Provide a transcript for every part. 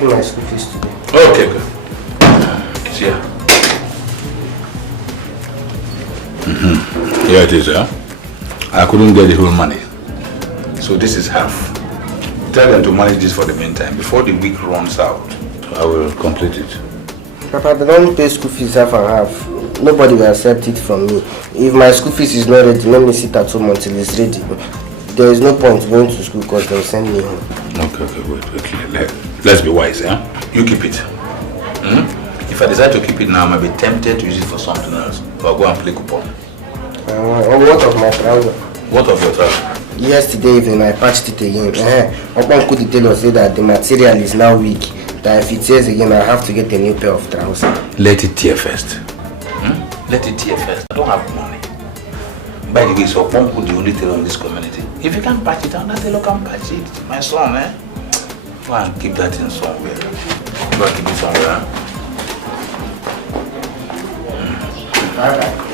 you my school fees today. Okay, good. It's here. Here it is, huh? I couldn't get the whole money. So this is half. Tell them to manage this for the meantime. Before the week runs out, I will complete it. Papa, they don't pay school fees half and half. Nobody will accept it from me. If my school fees is not ready, let me sit at home until it's ready. There is no point going to school because they'll send me home. Okay, wait. Let's be wise, huh? You keep it. If I decide to keep it now, I might be tempted to use it for something else. I'll go and play coupon. What of my trouser? What of your trouser? Yesterday evening I patched it again. Upon could tell us that the material is now weak. That if it tears again, I have to get a new pair of trousers. Let it tear first. Let it tear first. I don't have money. By the way, so Pong could the only tailor in this community. If you can patch it, that tailor can patch it. My son, Go and keep that in somewhere. Go and keep it somewhere. Bye-bye.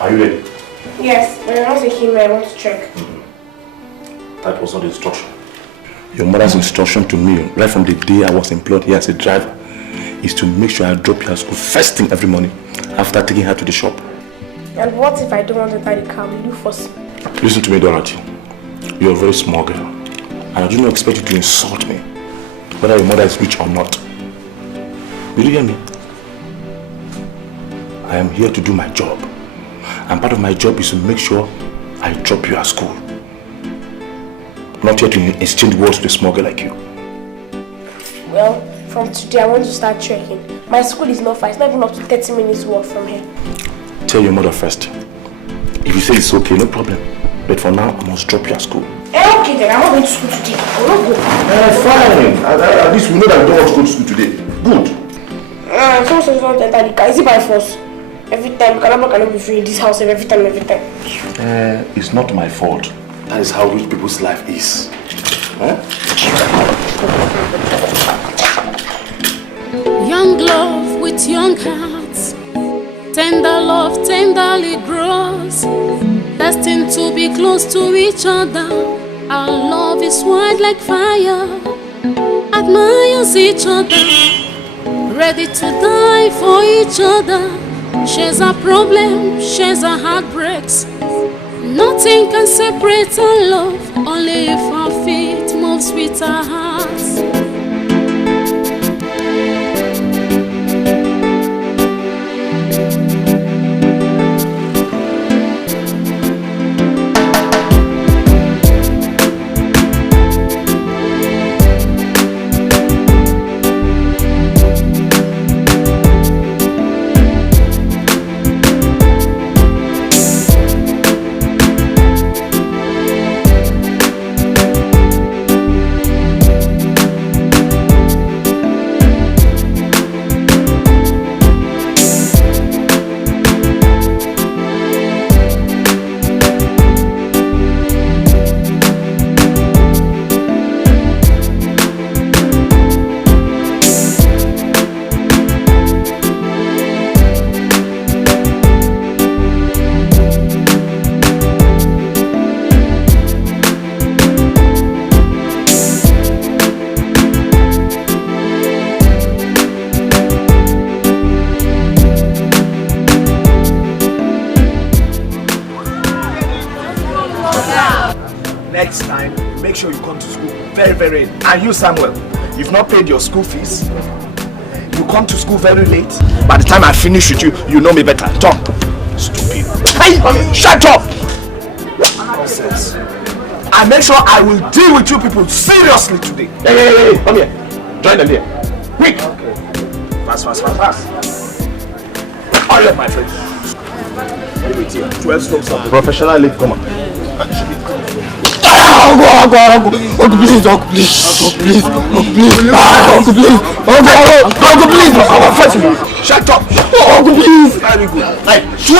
Are you ready? Yes, when I was a him, I want to check. That was not the instruction. Your mother's instruction to me, right from the day I was employed here as a driver, is to make sure I drop you at school first thing every morning after taking her to the shop. And what if I don't want to enter the car? Will you force me? Listen to me, Dorothy. You're a very small girl. And I do not expect you to insult me, whether your mother is rich or not. Will you hear me? I am here to do my job. And part of my job is to make sure I drop you at school. Not here to exchange words with a small girl like you. Well, from today I want to start trekking. My school is not far. It's not even up to 30 minutes walk from here. Tell your mother first. If you say it's okay, no problem. But for now, I must drop you at school. Okay then, I'm not going to school today. I'm not going. Fine. At least we know that you don't want to go to school today. Good. So not enter the car. Is it by force? Every time, cannot be free in this house every time. It's not my fault. That is how rich people's life is. Young love with young hearts, tender love tenderly grows, destined to be close to each other. Our love is white like fire, admires each other, ready to die for each other. Shares our problems, shares our heartbreaks. Nothing can separate our love, only if our feet moves with our hearts. next time, make sure you come to school very, very early. And you, Samuel, you've not paid your school fees. You come to school very late. By the time I finish with you, you know me better. Tom, stupid. Hey, shut up! Nonsense. And make sure I will deal with you people seriously today. Hey, come here. Join them here. Quick! Okay. Fast. Hurry up, my friend. Wait here. 12 strokes up. Professional late comer. Uncle, please. Shut up. Uncle, please. Very good. Like 12.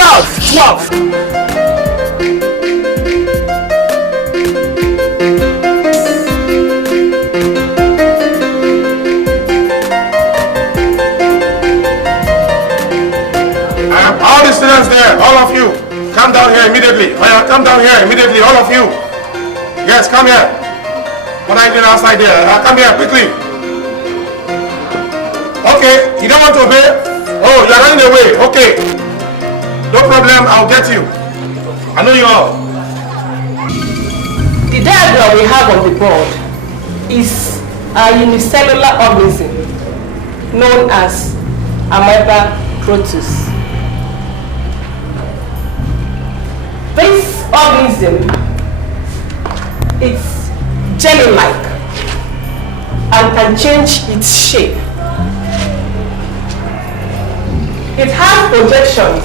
All the students there, all of you, come down here immediately. Come down here immediately, all of you. Yes, come here. What are you doing outside there? Come here, quickly. Okay, you don't want to obey? Oh, you're running away. Okay. No problem, I'll get you. I know you all. The diagram we have on the board is a unicellular organism known as amoeba protus. This organism is jelly-like and can change its shape. It has projections.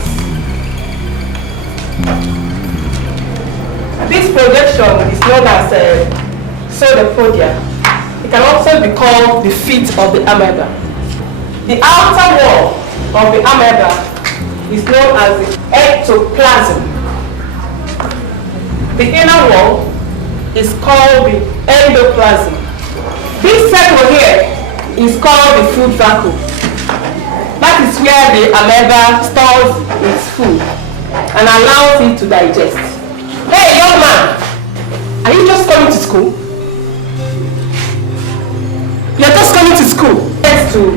This projection is known as pseudopodia. It can also be called the feet of the amoeba. The outer wall of the amoeba is known as the ectoplasm. The inner wall is called the endoplasm. This circle here is called the food vacuum. That is where the amoeba stores its food and allows it to digest. Hey, young man, are you just coming to school? You're just coming to school. Next to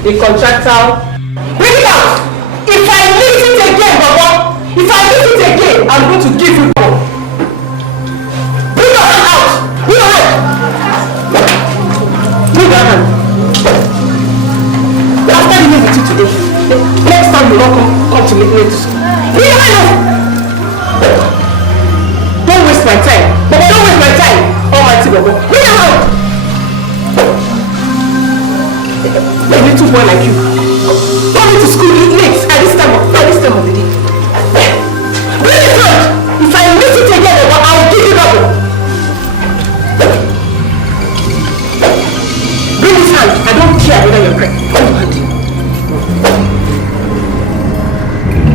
the contractile. Bring it out! If I miss it again, Baba, if I miss it again, I'm going to give you more. Bring your hand out! Bring your hand! Bring your hand. After the meeting with you today, next time you will not come to meet me to school. Bring your hand out! Don't waste my time. Baba, don't waste my time. Almighty Baba. Bring your hand! A little boy like you. Coming to school late at this time of the day. Bring it out! If I miss it again, I will give you double. Bring this hand. I don't care whether you're pregnant.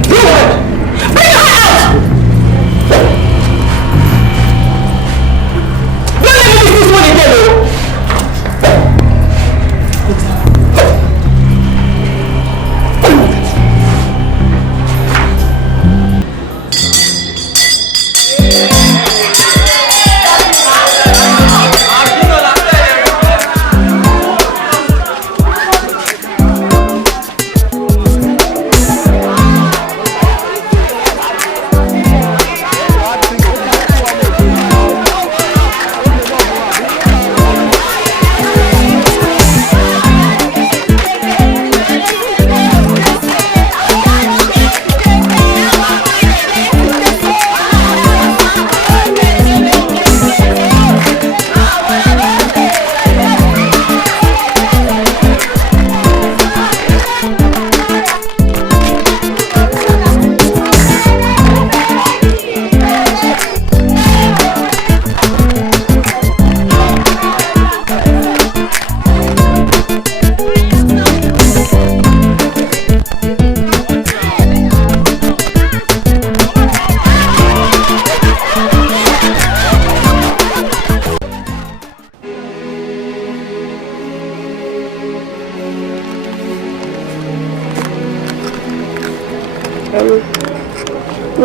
Bring your hand. Bring your hand. Bring your hand out! Don't let me miss this one again, though.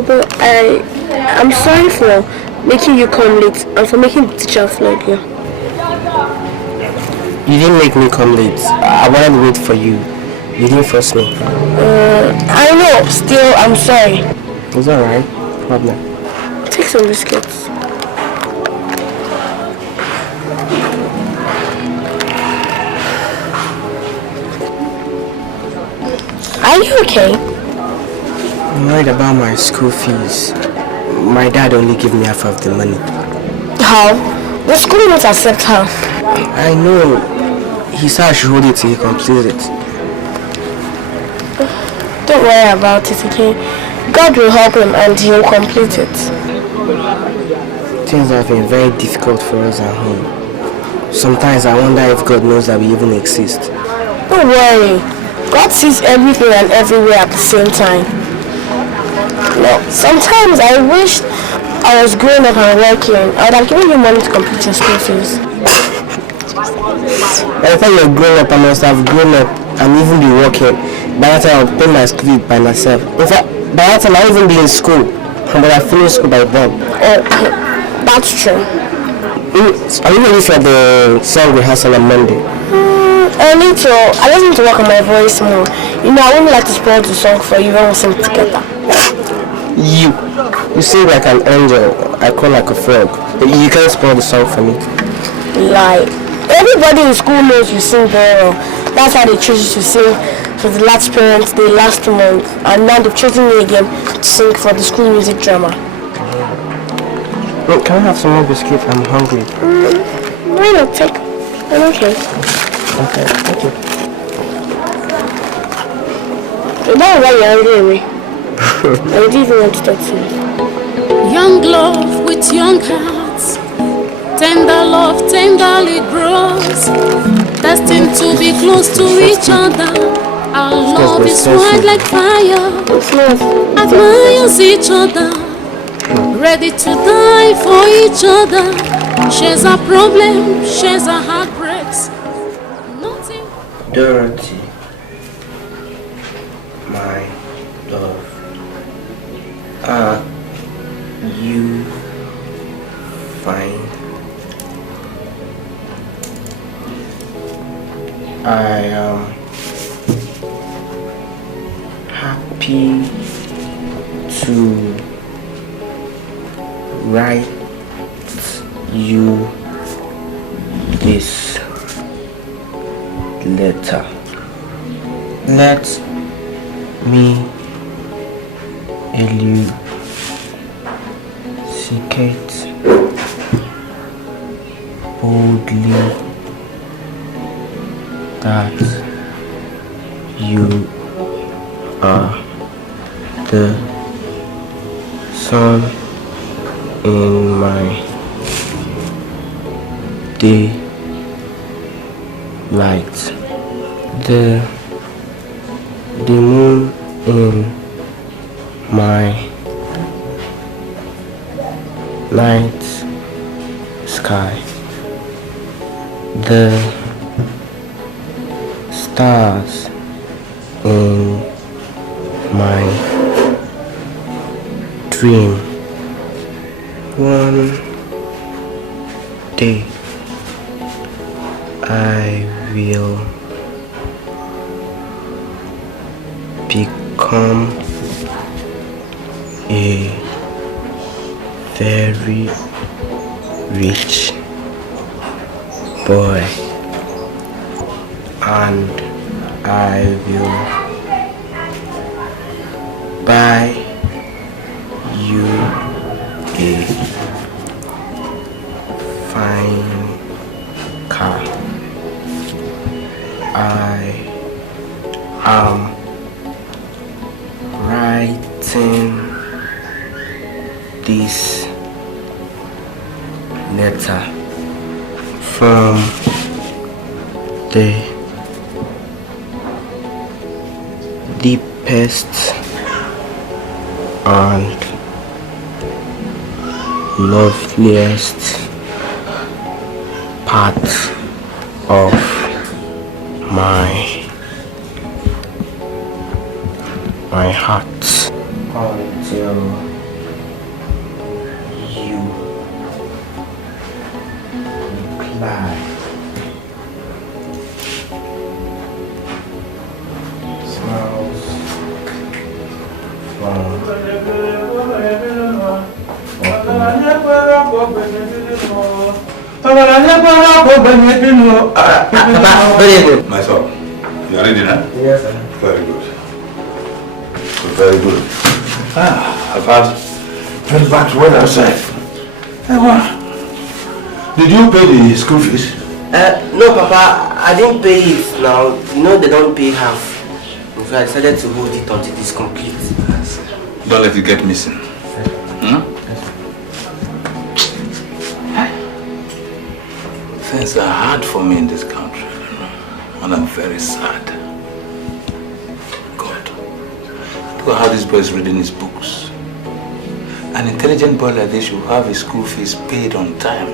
But I'm sorry for making you come late and for making the teacher flog you. You didn't make me come late. I wanted to wait for you. You didn't force me. I know. Still, I'm sorry. It's alright. No problem. Take some biscuits. Are you okay? I'm worried about my school fees. My dad only gave me half of the money. How? The school won't accept half. I know. He said I should hold it till he completes it. Don't worry about it, okay? God will help him and he'll complete it. Things have been very difficult for us at home. Sometimes I wonder if God knows that we even exist. Don't worry. God sees everything and everywhere at the same time. No, sometimes I wish I was growing up and working. I would have given you money to complete your school fees. By the time you're grown up, I must have grown up and even be working. By that time, I'll pay my school fees by myself. In fact, by that time, I'll even be in school. But I finished school by then. Oh, that's true. Are you ready for the song rehearsal on Monday? I need to. I just need to work on my voice more. You know, I wouldn't like to spoil the song for you when we sing together. You sing like an angel. I call like a frog. But you can't spoil the song for me. Lie. Everybody in school knows you sing very well. That's why they chose you to sing for the last parents day last month. And now they've chosen me again to sing for the school music drama. Can I have some more biscuit? I'm hungry. Why not? Take. I'm okay. Okay, thank you. You don't know why you're angry at me. I didn't even want to talk to you. Young love with young hearts, tender love tenderly grows, destined to be close to each other. Our love is white like fire, admires each other, ready to die for each other. Shares our problems, shares our heartbreaks. Nothing. Dorothy, my love, are you fine? I am happy to write you this letter. Let me elucidate boldly that you are the sun in my daylight, the moon in my night sky, the stars in my dream. One day I will become a very rich boy, and I will buy you a fine car. I am writing this letter from the deepest and loveliest part of my heart, until you reply. Smiles from My son, you are ready now? Yes, sir. Very good. Very good. I've had very bad weather outside. Did you pay the school fees? No, Papa, I didn't pay it now. You know they don't pay half. So I decided to hold it until it's complete. Don't let it get missing. Things are hard for me in this country, and I'm very sad. God, look at how this boy is reading his books. An intelligent boy like this should have his school fees paid on time.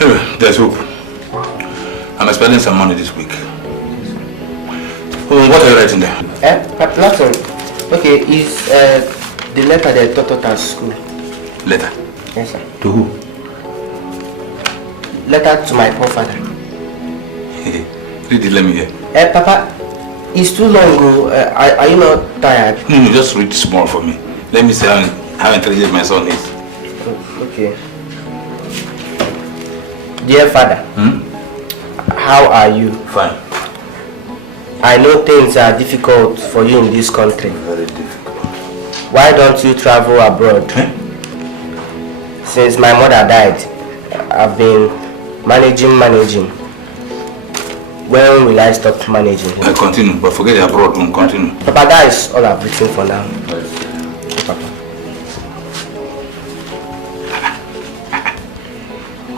Anyway, there's hope. I'm expecting some money this week. What are you writing there? Nothing. Okay, is the letter they taught us at school. Letter? Yes, sir. To who? Letter to my poor father. Read it, let me hear. Papa, it's too long. Are you not tired? No, just read small for me. Let me see how intelligent my son is. Okay. Dear father, how are you? Fine. I know things are difficult for you in this country. Very difficult. Why don't you travel abroad? Since my mother died, I've been managing. When will I stop managing? I continue, but forget the abroad. Continue. Papa, that is all I've written for now. Papa.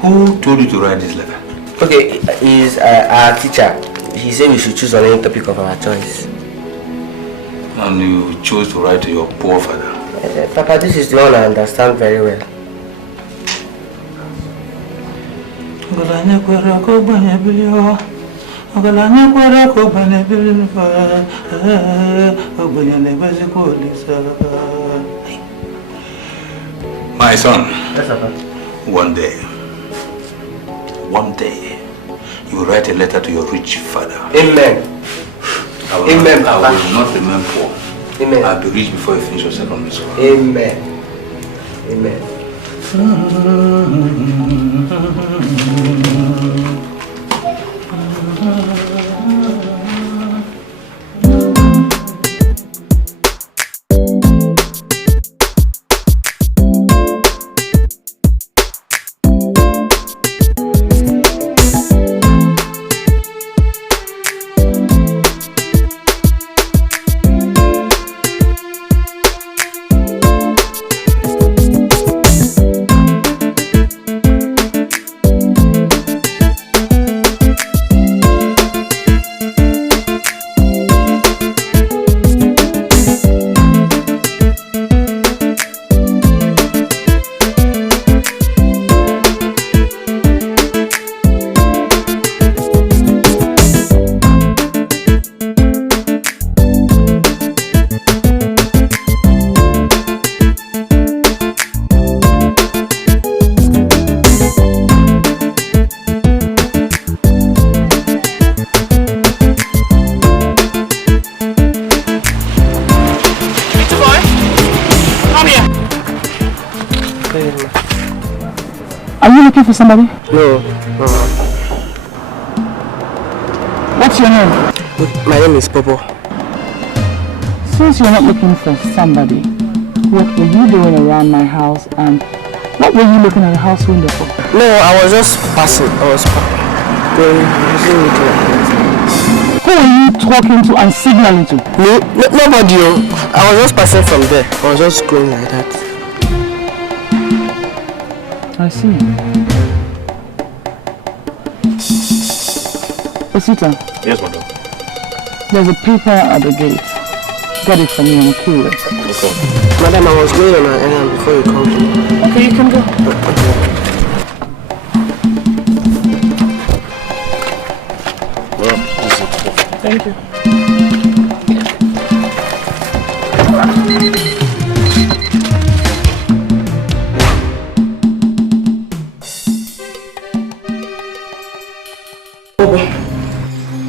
Who told you to write this letter? Okay, he's our teacher. He said we should choose on any topic of our choice. And you chose to write to your poor father. Papa, this is the one I understand very well. My son, Yes, Papa. one day, you will write a letter to your rich father. Amen. I will Amen, not, Papa. I will not remain poor. Amen. I'll be rich before you finish your secondary school. Amen. Amen. Are you looking for somebody? No. What's your name? My name is Popo. Since you're not looking for somebody, what were you doing around my house and what were you looking at the house window for? No, I was just passing. I was going. Who were you talking to and signaling to? Me? Nobody. I was just passing from there. I was just going like that. I see. Osita. Yes, madam. There's a paper at the gate. Get it for me, I'm curious. Okay. Madam, I was going on an errand before you called me. Okay, you can go. Well, this is it. Thank you.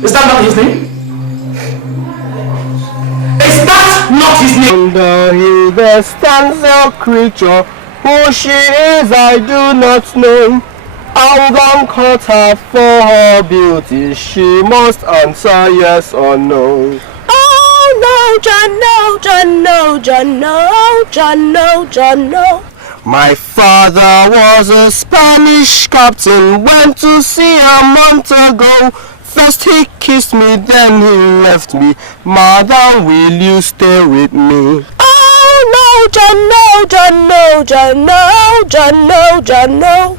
Is that not his name? Is that not his name? Under hill there stands a creature. Who she is I do not know. I'm gonna cut her for her beauty. She must answer yes or no. Oh no, John, no, John, no, John, no, John, no, John, no. My father was a Spanish captain, went to sea a month ago. First he kissed me, then he left me. Mother, will you stay with me? Oh no, John, no, John, no, John, no, John, no, John, no.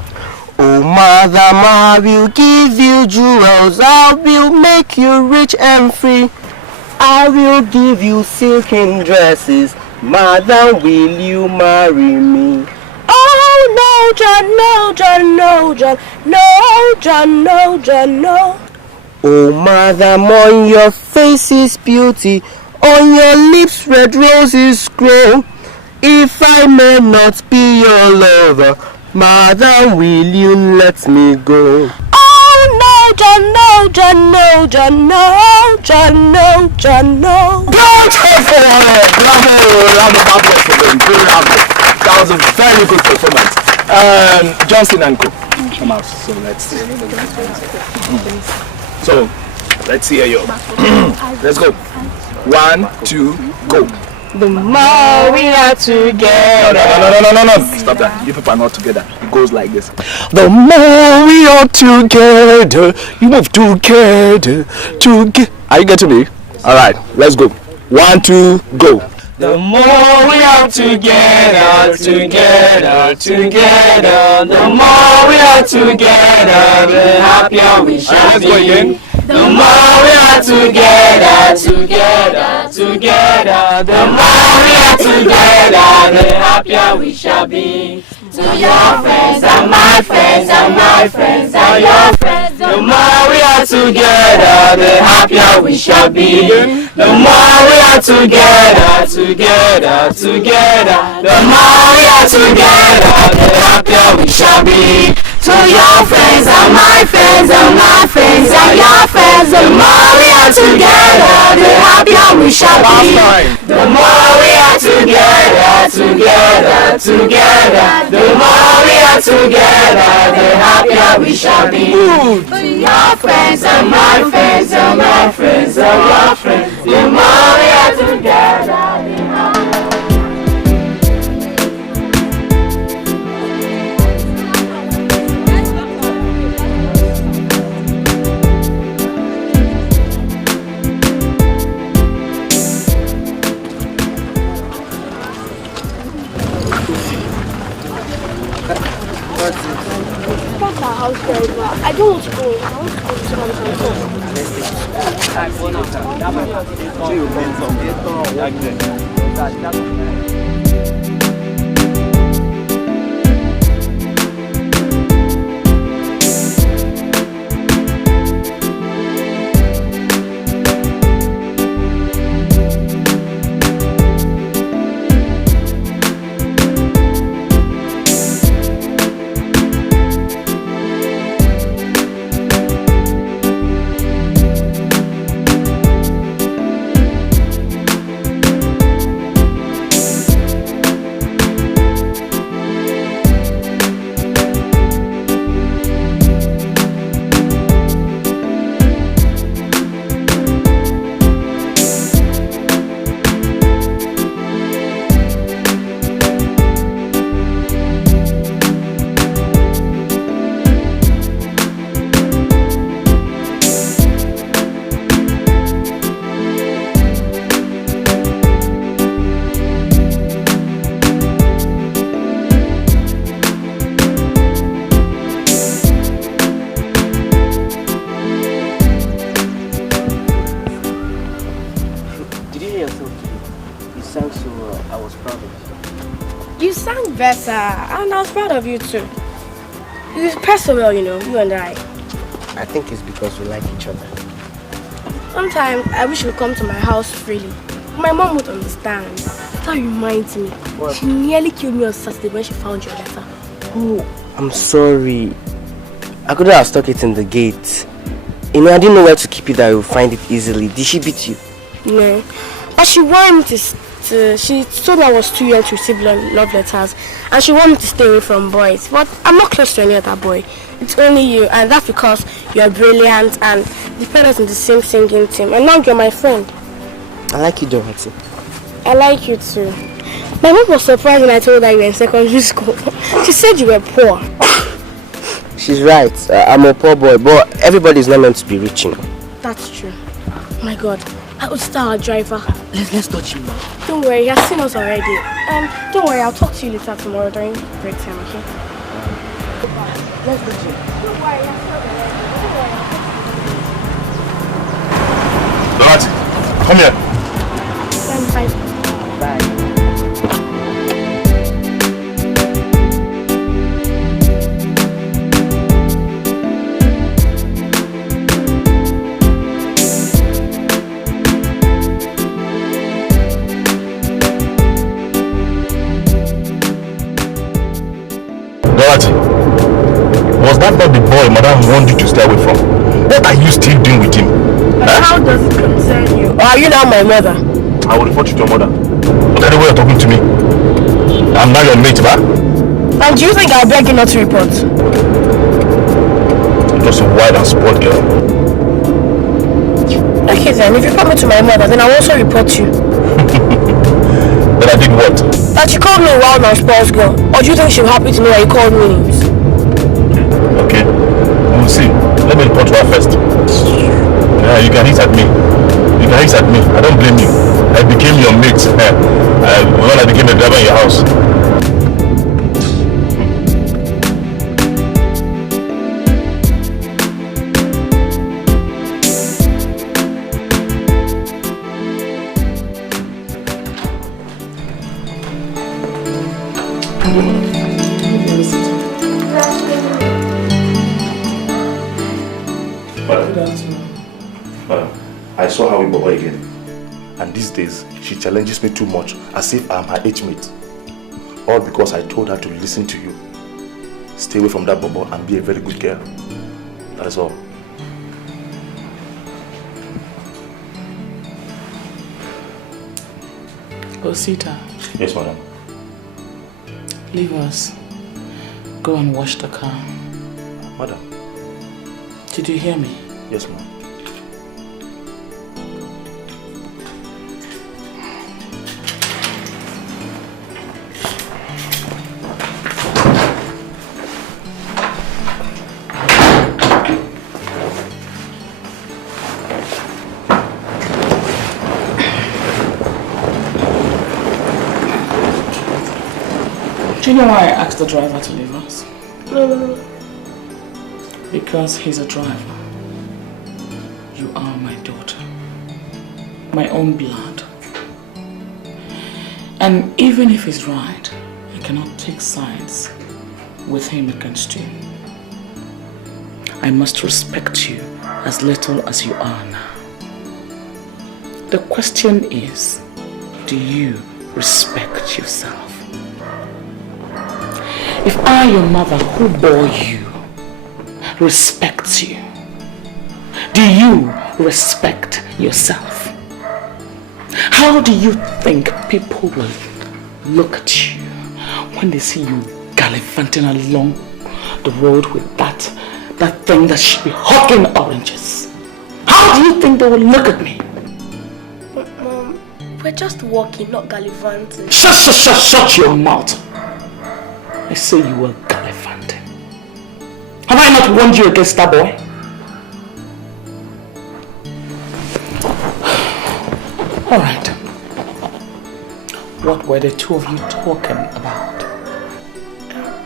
Oh mother, I will give you jewels, I will make you rich and free. I will give you silken dresses. Mother, will you marry me? Oh no, John, no, John, no, John, no, John, no, John, no. Oh mother, on your face is beauty, on your lips red roses grow. If I may not be your lover, mother, will you let me go? Oh no, John, no, John, no, John, no, John, no, John, no. Bravo. That was a very good performance. Johnson and Co. Come out. So let's see. So let's see you. Let's go. 1, 2, go. The more we are together. No. Stop that. You people are not together. It goes like this. The more we are together, you move together. Are you getting me? All right. Let's go. 1, 2, go. The more we are together. The more we are together, the happier we shall Let's go be. again. The more we are together. The more we are together, the happier we shall be. To your friends and my friends and my friends and your friends. The more we are together, the happier we shall be. The more we are together. The more we are together, the happier we shall be. To your friends and my friends and my friends and your friends. The more we are together, the happier we shall be. The more we are together. The more we are together, the happier we shall be. To your friends and my friends and my friends and your friends. The more we are together, the happier. House driver. I don't want to go. I want to go to better, and I was proud of you too. You press so well, you know, you and I. I think it's because we like each other. Sometimes I wish you would come to my house freely. My mom would understand. That reminds me. What? She nearly killed me on Saturday when she found your letter. Oh, I'm sorry. I couldn't have stuck it in the gate. You know, I didn't know where to keep it that I would find it easily. Did she beat you? No. But she wanted me to she told me I was too young to receive love letters, and she wanted me to stay away from boys. But I'm not close to any other boy. It's only you, and that's because you're brilliant and the parents in the same singing team, and now you're my friend. I like you, Dorothy. I like you too. My mom was surprised when I told her you were in secondary school. She said you were poor. She's right. I'm a poor boy, but everybody's not meant to be rich, you know. That's true. Oh my God, I would start a driver. Let's touch him now. Don't worry, he has seen us already. Don't worry, I'll talk to you later tomorrow during break time, okay? Let's touch him. Don't worry, he has seen us Dorothy, already. come here. Bye. Dorothy, was that not the boy Madam warned you to stay away from? What are you still doing with him? But how does it concern you? Or are you now my mother? I will report you to your mother. Look at the way you're talking to me. I'm now your mate, ba? And do you think I'll beg you not to report? You're just a wild and spoiled girl. Okay then, if you report me to my mother, then I'll also report you. Then I did what? That you called me a wild and spoiled girl. Or do you think she'll be happy to know that you called me names? Okay, we'll see. Let me report to her first. Yeah, you can hit at me. You can hit at me. I don't blame you. I became your mate. When I became a driver in your house. I saw her with Bobo again, and these days she challenges me too much as if I'm her age mate. All because I told her to listen to you. Stay away from that Bobo and be a very good girl. That is all. Osita. Yes, madam. Leave us. Go and wash the car. Madam. Did you hear me? Yes, ma'am. Do you know why I asked the driver to leave us? No. Because he's a driver. You are my daughter. My own blood. And even if he's right, I cannot take sides with him against you. I must respect you as little as you are now. The question is, do you respect yourself? If I, your mother, who bore you, respects you, do you respect yourself? How do you think people will look at you when they see you gallivanting along the road with that thing that should be hawking oranges? How do you think they will look at me? But Mom, we're just walking, not gallivanting. Shut your mouth. I say you were gallivanting. Have I not warned you against that boy? All right. What were the two of you talking about?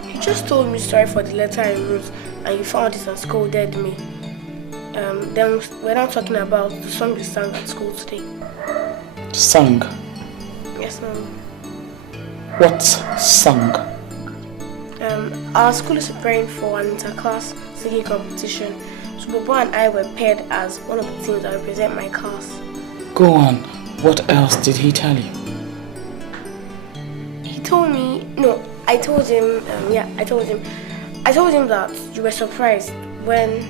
He just told me sorry for the letter I wrote, and you found it and scolded me. Then we're now talking about the song you sang at school today. Sang? Yes, Mom. What song? Our school is preparing for an inter-class singing competition, so Bobo and I were paired as one of the teams that represent my class. Go on. What else did he tell you? He told me, I told him that you were surprised when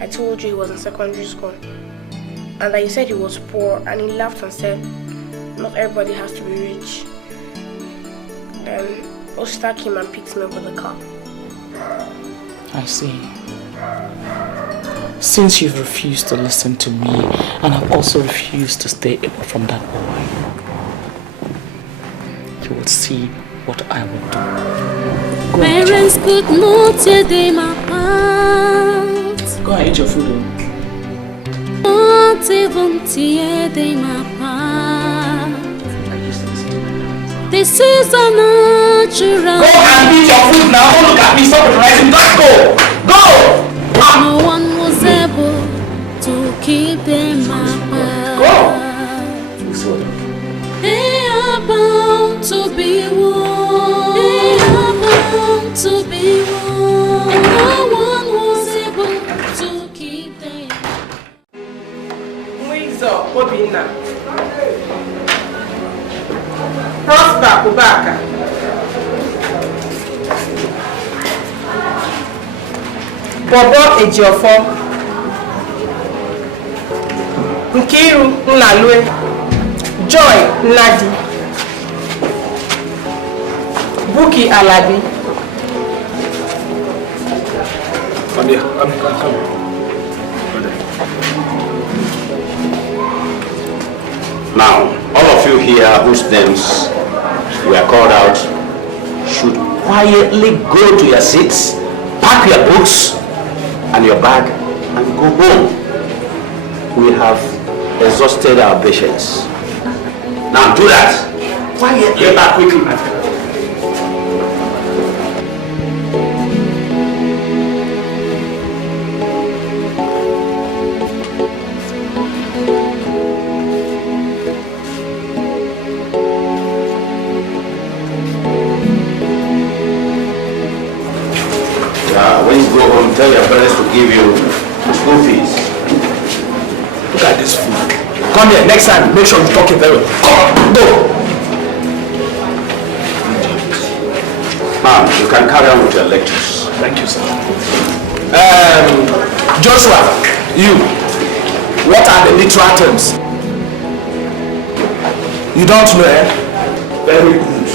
I told you he was in secondary school, and that you said he was poor, and he laughed and said, not everybody has to be rich. Then Oshita came and picked me up with a car. I see. Since you've refused to listen to me, and I've also refused to stay away from that boy, you will see what I will do. Go Parents could not tear them apart. Go and eat your food. Not even tear them apart. This is a natural. Go and eat your food now. Don't look at me. Stop rising. Let's go. Go. No one was able to keep them apart. They are bound to be one. They are bound to be one. And no one was able to keep them. Mwizo, Obina. Prosper Kubaka. Bobo Ejiofo. Nkiru Nlalue. Joy Nladi. Buki Alabi. Come here. Come. Now, all of you here whose names were called out should quietly go to your seats, pack your books and your bag, and go home. We have exhausted our patience. Now do that. Quietly. Get back quickly, my friend. When you go home, tell your parents to give you school fees. Look at this food. Come here. Next time, make sure you talk it very well. Come, go. Ma'am, you can carry on with your lectures. Thank you, sir. Joshua, you. What are the literal terms? You don't know, eh? Very good.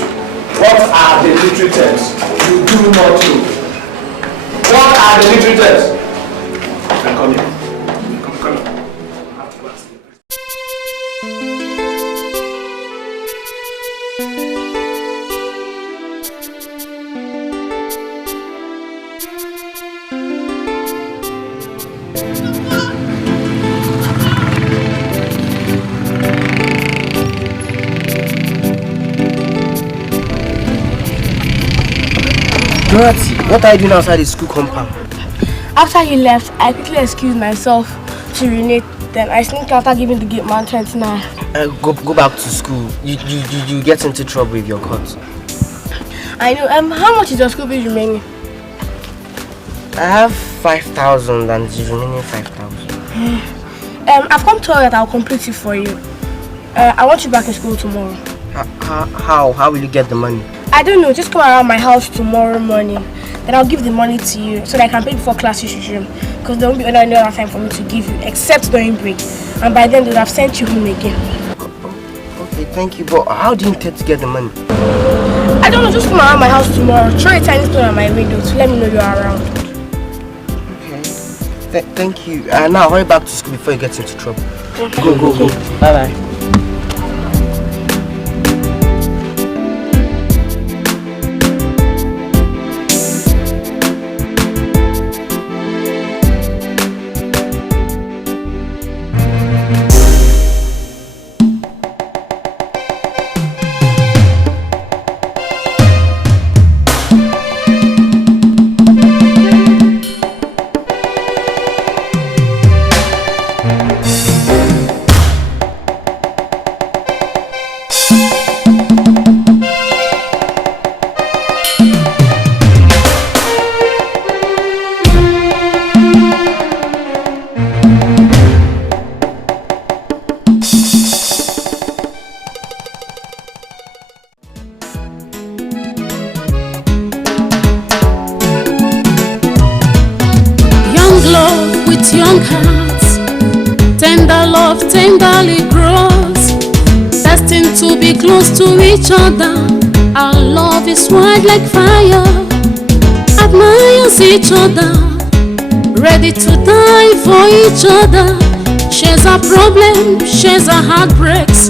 What are the literal terms? You do not know. What are the literal terms? Come here. Come here. Dorothy, what are you doing outside the school compound? After he left, I quickly excused myself to urinate. Then I sneaked after giving the gate man 29. Go back to school. You get into trouble if you're caught. I know. How much is your school fees remaining? I have 5,000 and the remaining 5,000. I've come to that I'll complete it for you. I want you back in school tomorrow. How will you get the money? I don't know. Just come around my house tomorrow morning. Then I'll give the money to you so that I can pay before classes resume. Because there won't be any other time for me to give you except during break. And by then they would have sent you home again. Okay, thank you. But how do you intend to get the money? I don't know. Just come around my house tomorrow. Throw a tiny stone at my window to let me know you're around. Okay. Thank you. Now hurry back to school before you get into trouble. Okay. Go. Bye. Young hearts, tender love tenderly grows, destined to be close to each other. Our love is wild like fire, admires each other, ready to die for each other. Shares our problems, shares our heartbreaks.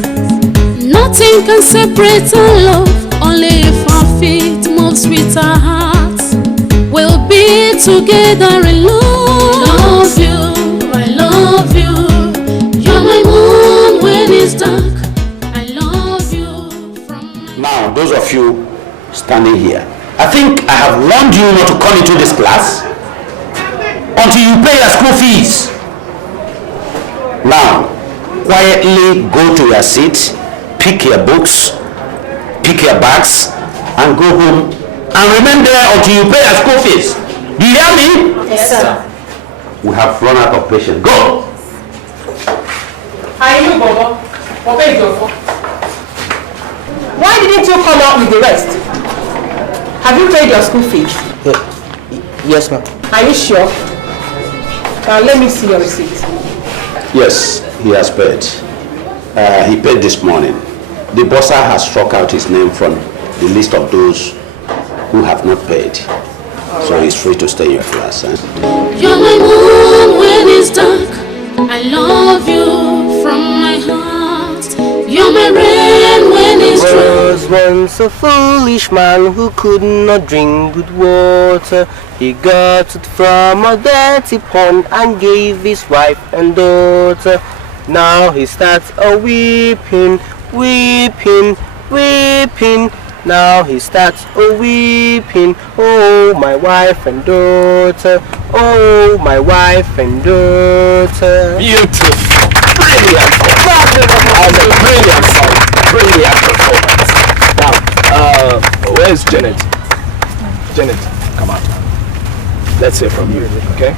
Nothing can separate our love, only if our feet moves with our hearts. We'll be together in love. I love you. You're my moon when it's dark. I love you from my... Now, those of you standing here, I think I have warned you not to come into this class until you pay your school fees. Now, quietly go to your seat, pick your books, pick your bags, and go home and remain there until you pay your school fees. Do you hear me? Yes, sir. We have run out of patience. Go! Are you, Bobo? Where you go for? Why didn't you come out with the rest? Have you paid your school fees? Yes, ma'am. Are you sure? Let me see your receipt. Yes, he has paid. He paid this morning. The bursar has struck out his name from the list of those who have not paid. So he's free to stay in your class. You're my moon when it's dark. I love you from my heart. You're my rain when it's dry. Was once a foolish man who could not drink good water. He got it from a dirty pond and gave his wife and daughter. Now he starts a weeping, weeping, weeping. Now he starts a weeping. Oh, my wife and daughter. Oh, my wife and daughter. Beautiful. Brilliant. That was a brilliant song. Brilliant performance. Now, where's Janet? Janet, come on. Let's hear from you, okay?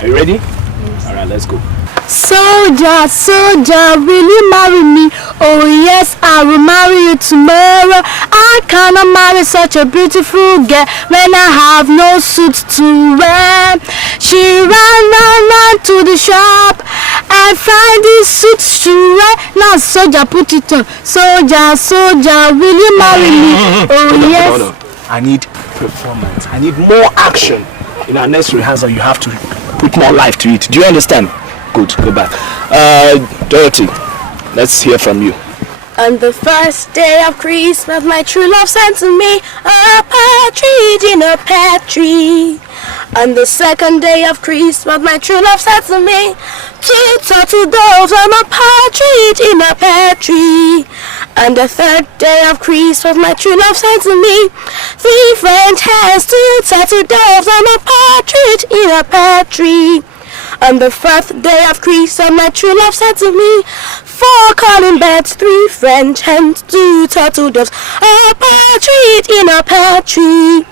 Are you ready? Yes. All right, let's go. Soldier, soldier, will you marry me? Oh yes, I will marry you tomorrow. I cannot marry such a beautiful girl when I have no suit to wear. She ran to the shop and find this suit to wear. Now soldier, put it on. Soldier, soldier, will you marry me? Oh yes. Hold on. I need performance. I need more action. In our next rehearsal, you have to put more life to it. Do you understand? Good, go back. Dorothy, let's hear from you. On the first day of Christmas, my true love sent to me a partridge in a pear tree. On the second day of Christmas, my true love sent to me 2 turtle doves and a partridge in a pear tree. On the third day of Christmas, my true love sent to me 3 French hens, 2 turtle doves and a partridge in a pear tree. On the 4th day of Christmas, my true love sent to me 4 calling birds, 3 French hens, 2 turtle doves, a partridge in a pear tree.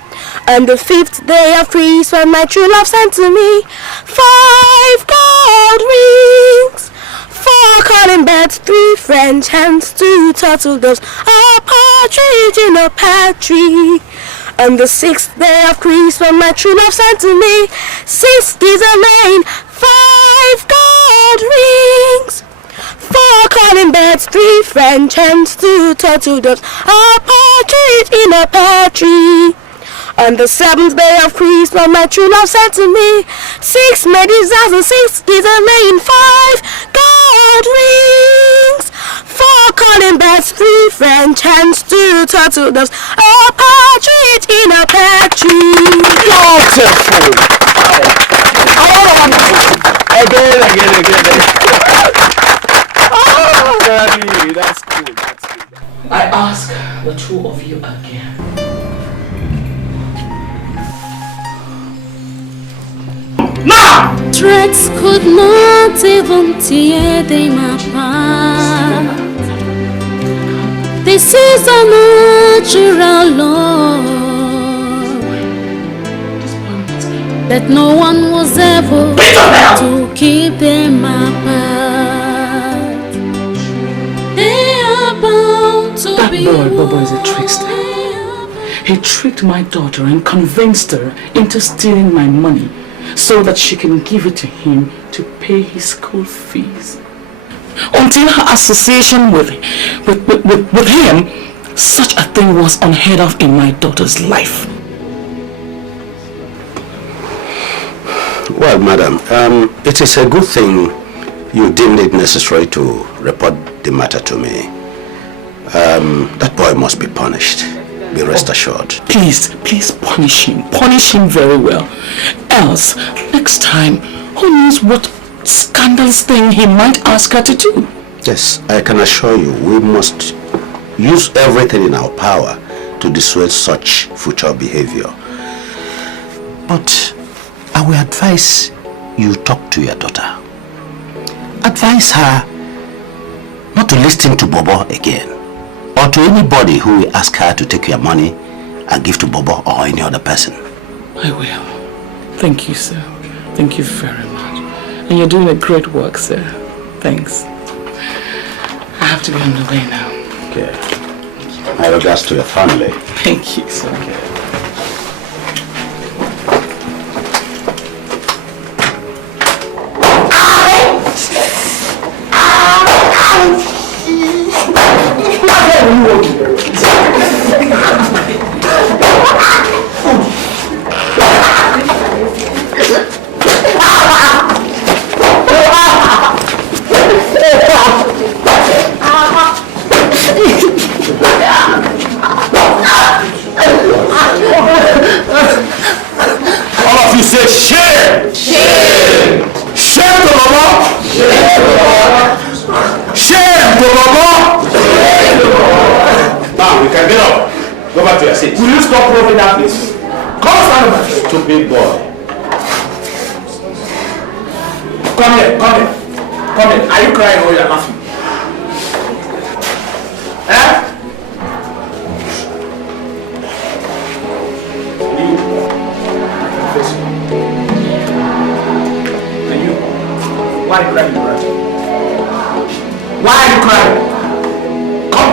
On the 5th day of Christmas, my true love sent to me 5 gold rings, 4 calling birds, 3 French hens, 2 turtle doves, a partridge in a pear tree. On the 6th day of Christmas, my true love sent to me 6 geese a laying, 5 gold rings, 4 calling birds, 3 French hens, 2 turtle doves, a partridge in a pear tree. On the 7th day of Christmas, my true love sent to me 6 medusas and 6 geese a laying, 5 gold rings, 4 calling birds, 3 French hens, 2 turtle doves, a partridge in a pear tree. Beautiful. Again. Oh, Daddy, that's cool. I ask the 2 of you again. Now! Threats could not even tear them apart. This is a natural law that no one was able to keep them apart. They are bound to be. That boy, Bobo, is a trickster. He tricked my daughter and convinced her into stealing my money so that she can give it to him to pay his school fees. Until her association with him, such a thing was unheard of in my daughter's life. Well, madam, it is a good thing you deemed it necessary to report the matter to me. That boy must be punished. Be rest assured. Please punish him. Punish him very well. Else, next time, who knows what scandalous thing he might ask her to do. Yes, I can assure you, we must use everything in our power to dissuade such future behavior. But I will advise you talk to your daughter. Advise her not to listen to Bobo again, or to anybody who will ask her to take your money and give to Bobo or any other person. I will. Thank you, sir. Thank you very much. And you're doing a great work, sir. Thanks. I have to be on the way now. Okay. My regards to your family. Thank you, sir. Okay. Say shame! Shame! Shame to Mama! Shame to Mama! Shame to Mama! Shame to Mama! Now we can get up. Go back to your seat. Will you stop roving that place? Come stand over. Stupid boy. Come here, come here. Come here. Are you crying or you are laughing? Eh? Why are you crying, brother? Why are you crying? Come.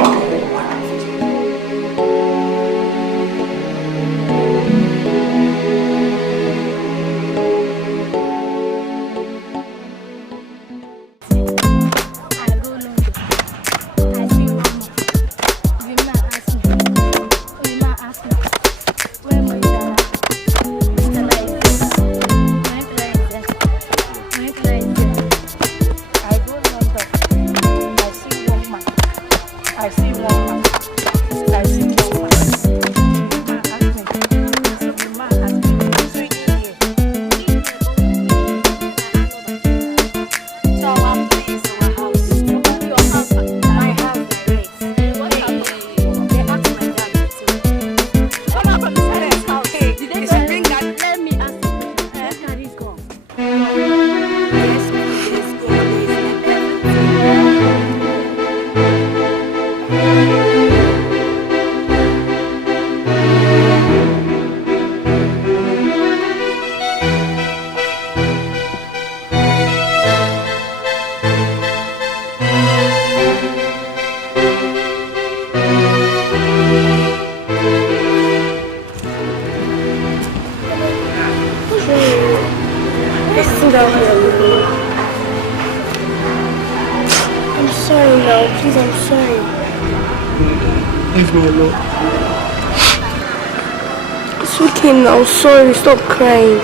I'm sorry, stop crying.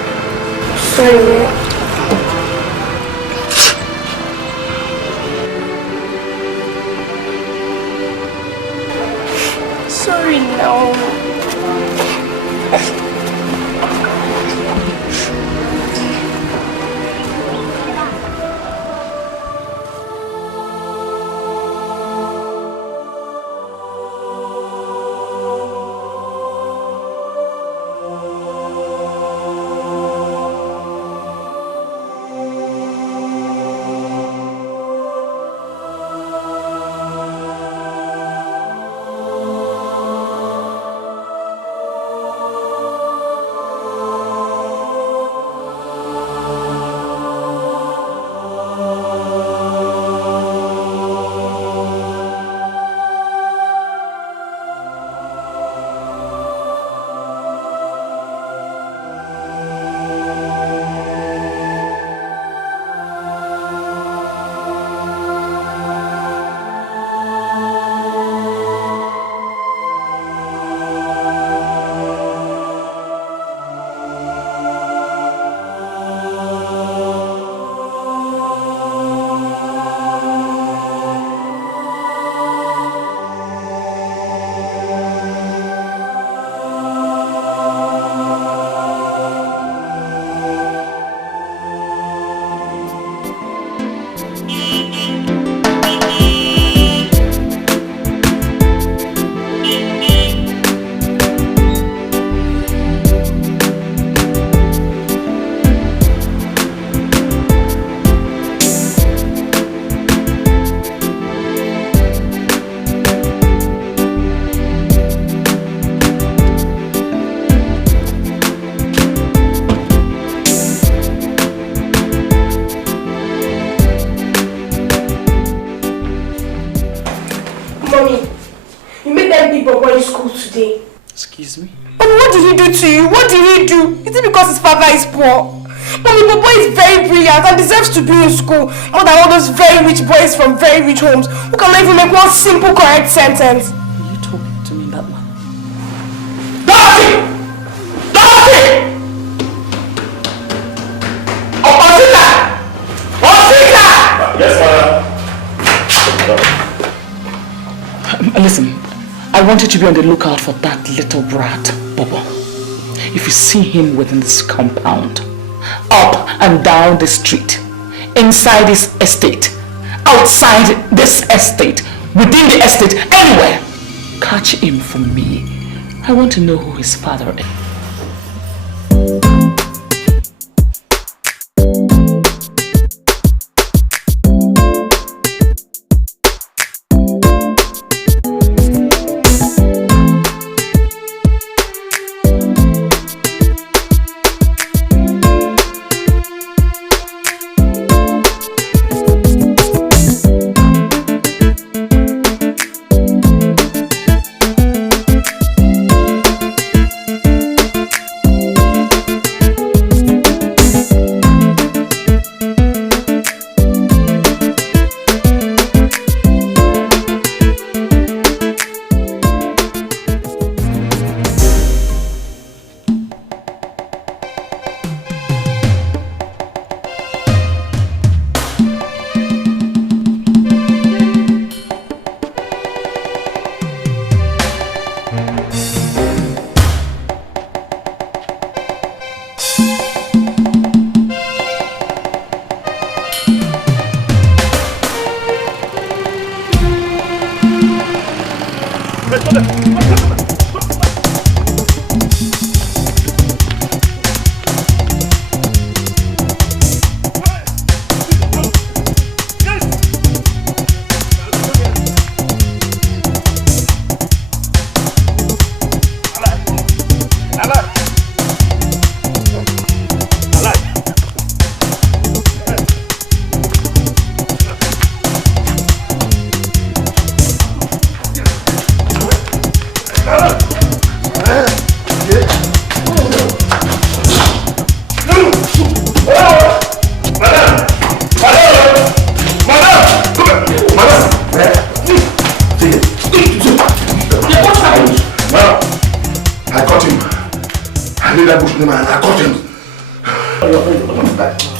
Sorry. Sorry now. Excuse me? Mommy, what did he do to you? What did he do? Is it because his father is poor? Mommy, Papa is very brilliant and deserves to be in school more than all those very rich boys from very rich homes who cannot even make one simple correct sentence. Are you talking to me that way? Dorothy! Dorothy! Osita! Osita! Yes, Father. Listen, I want you to be on the lookout for that little brat, Bobo. If you see him within this compound, up and down the street, inside this estate, outside this estate, within the estate, anywhere, catch him for me. I want to know who his father is.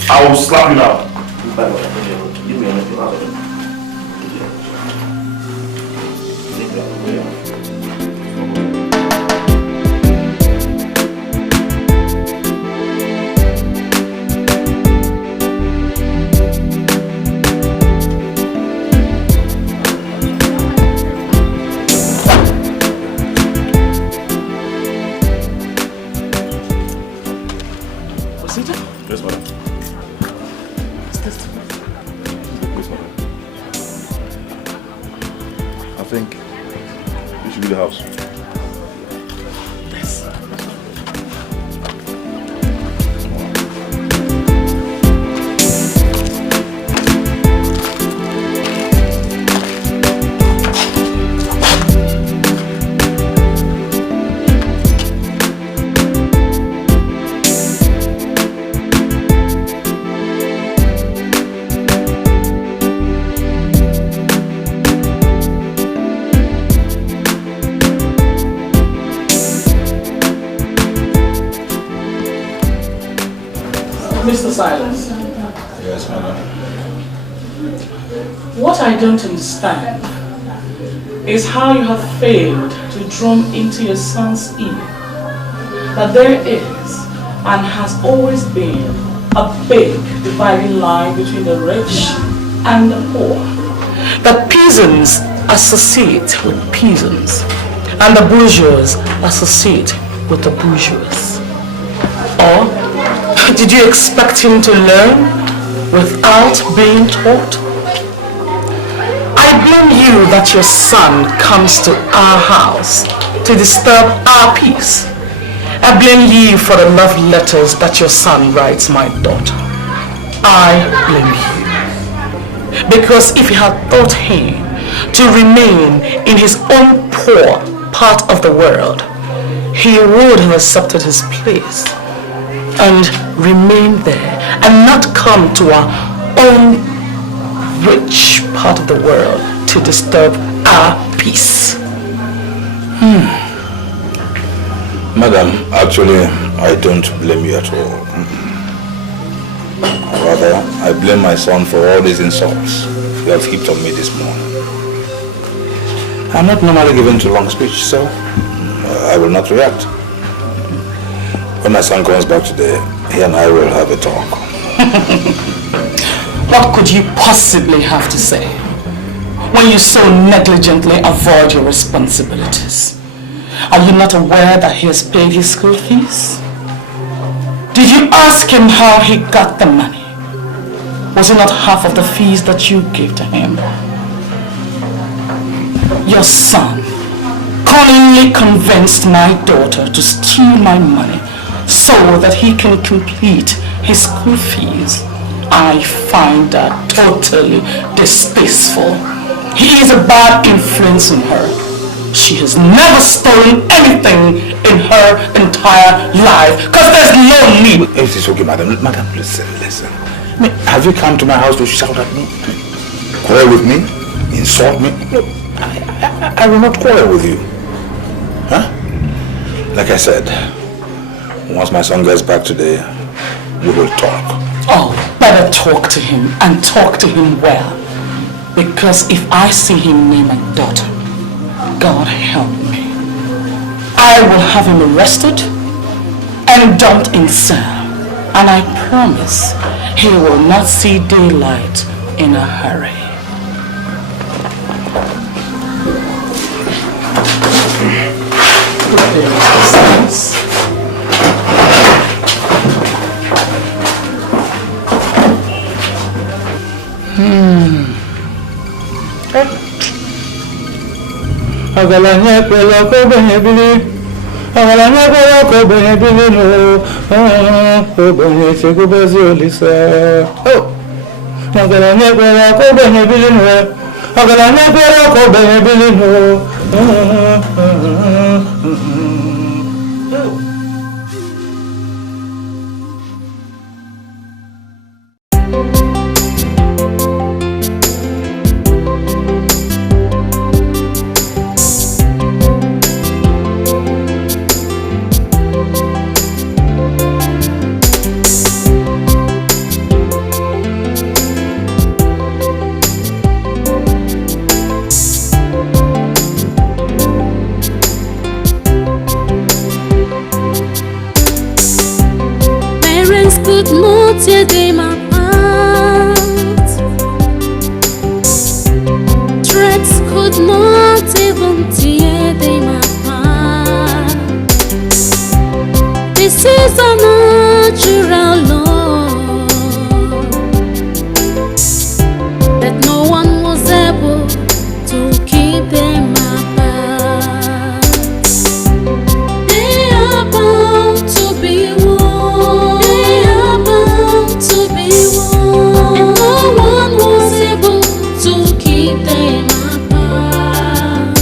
I will slap you now. Yes, madam. I think this should be the house. Yes. Mr. Silence. Yes, madam. What I don't understand is how you have failed to drum into your son's ear that there is and has always been a big dividing line between the rich and the poor. That peasants associate with peasants and the bourgeois associate with the bourgeois. Or did you expect him to learn without being taught? I blame you that your son comes to our house to disturb our peace. I blame you for the love letters that your son writes my daughter. I blame you. Because if you had taught him to remain in his own poor part of the world, he would have accepted his place and remained there and not come to our own rich part of the world to disturb our peace. Madam, actually, I don't blame you at all. Rather, I blame my son for all these insults you have heaped on me this morning. I'm not normally given to long speech, so I will not react. When my son comes back today, he and I will have a talk. What could you possibly have to say when you so negligently avoid your responsibilities? Are you not aware that he has paid his school fees? Did you ask him how he got the money? Was it not half of the fees that you gave to him? Your son cunningly convinced my daughter to steal my money so that he can complete his school fees. I find that totally distasteful. He is a bad influence on her. She has never stolen anything in her entire life because there's no need. It is okay, madam. Madam, listen. I mean, have you come to my house to shout at me? Quarrel with me? Insult me? No, I will not quarrel with you. Huh? Like I said, once my son gets back today, we will talk. Oh, better talk to him and talk to him well. Because if I see him near my daughter, God help me, I will have him arrested and dumped in cell. And I promise he will not see daylight in a hurry. Agalanya pelo ko benebili, agalanya pelo ko benebili no, ko benye chego bezolisa. Oh, agalanya pelo ko benebili no, agalanya pelo ko benebili no. Tear them apart. Threats could not even tear them apart. This is a natural law that no one was able to keep them apart. They are bound to be one. To be one, and no one was able to keep them apart.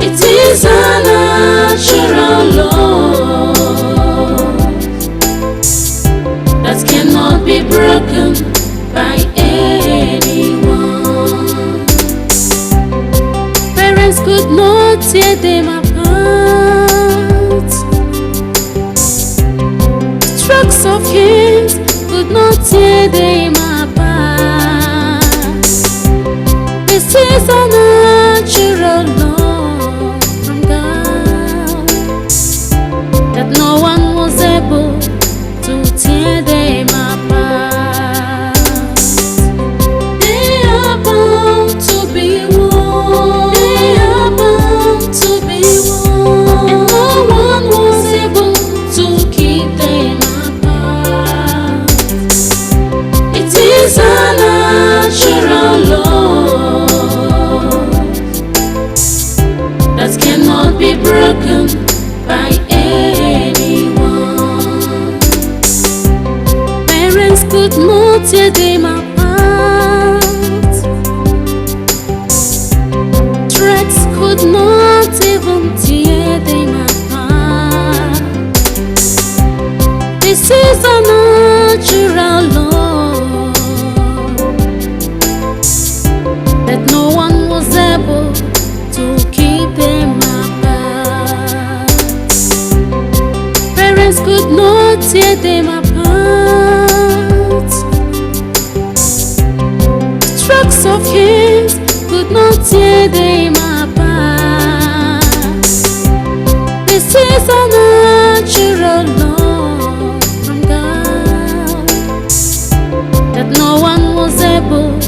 It is a natural law Friends could not tear them apart. Strokes of hands could not tear them apart. This is a natural law from God, that no one was able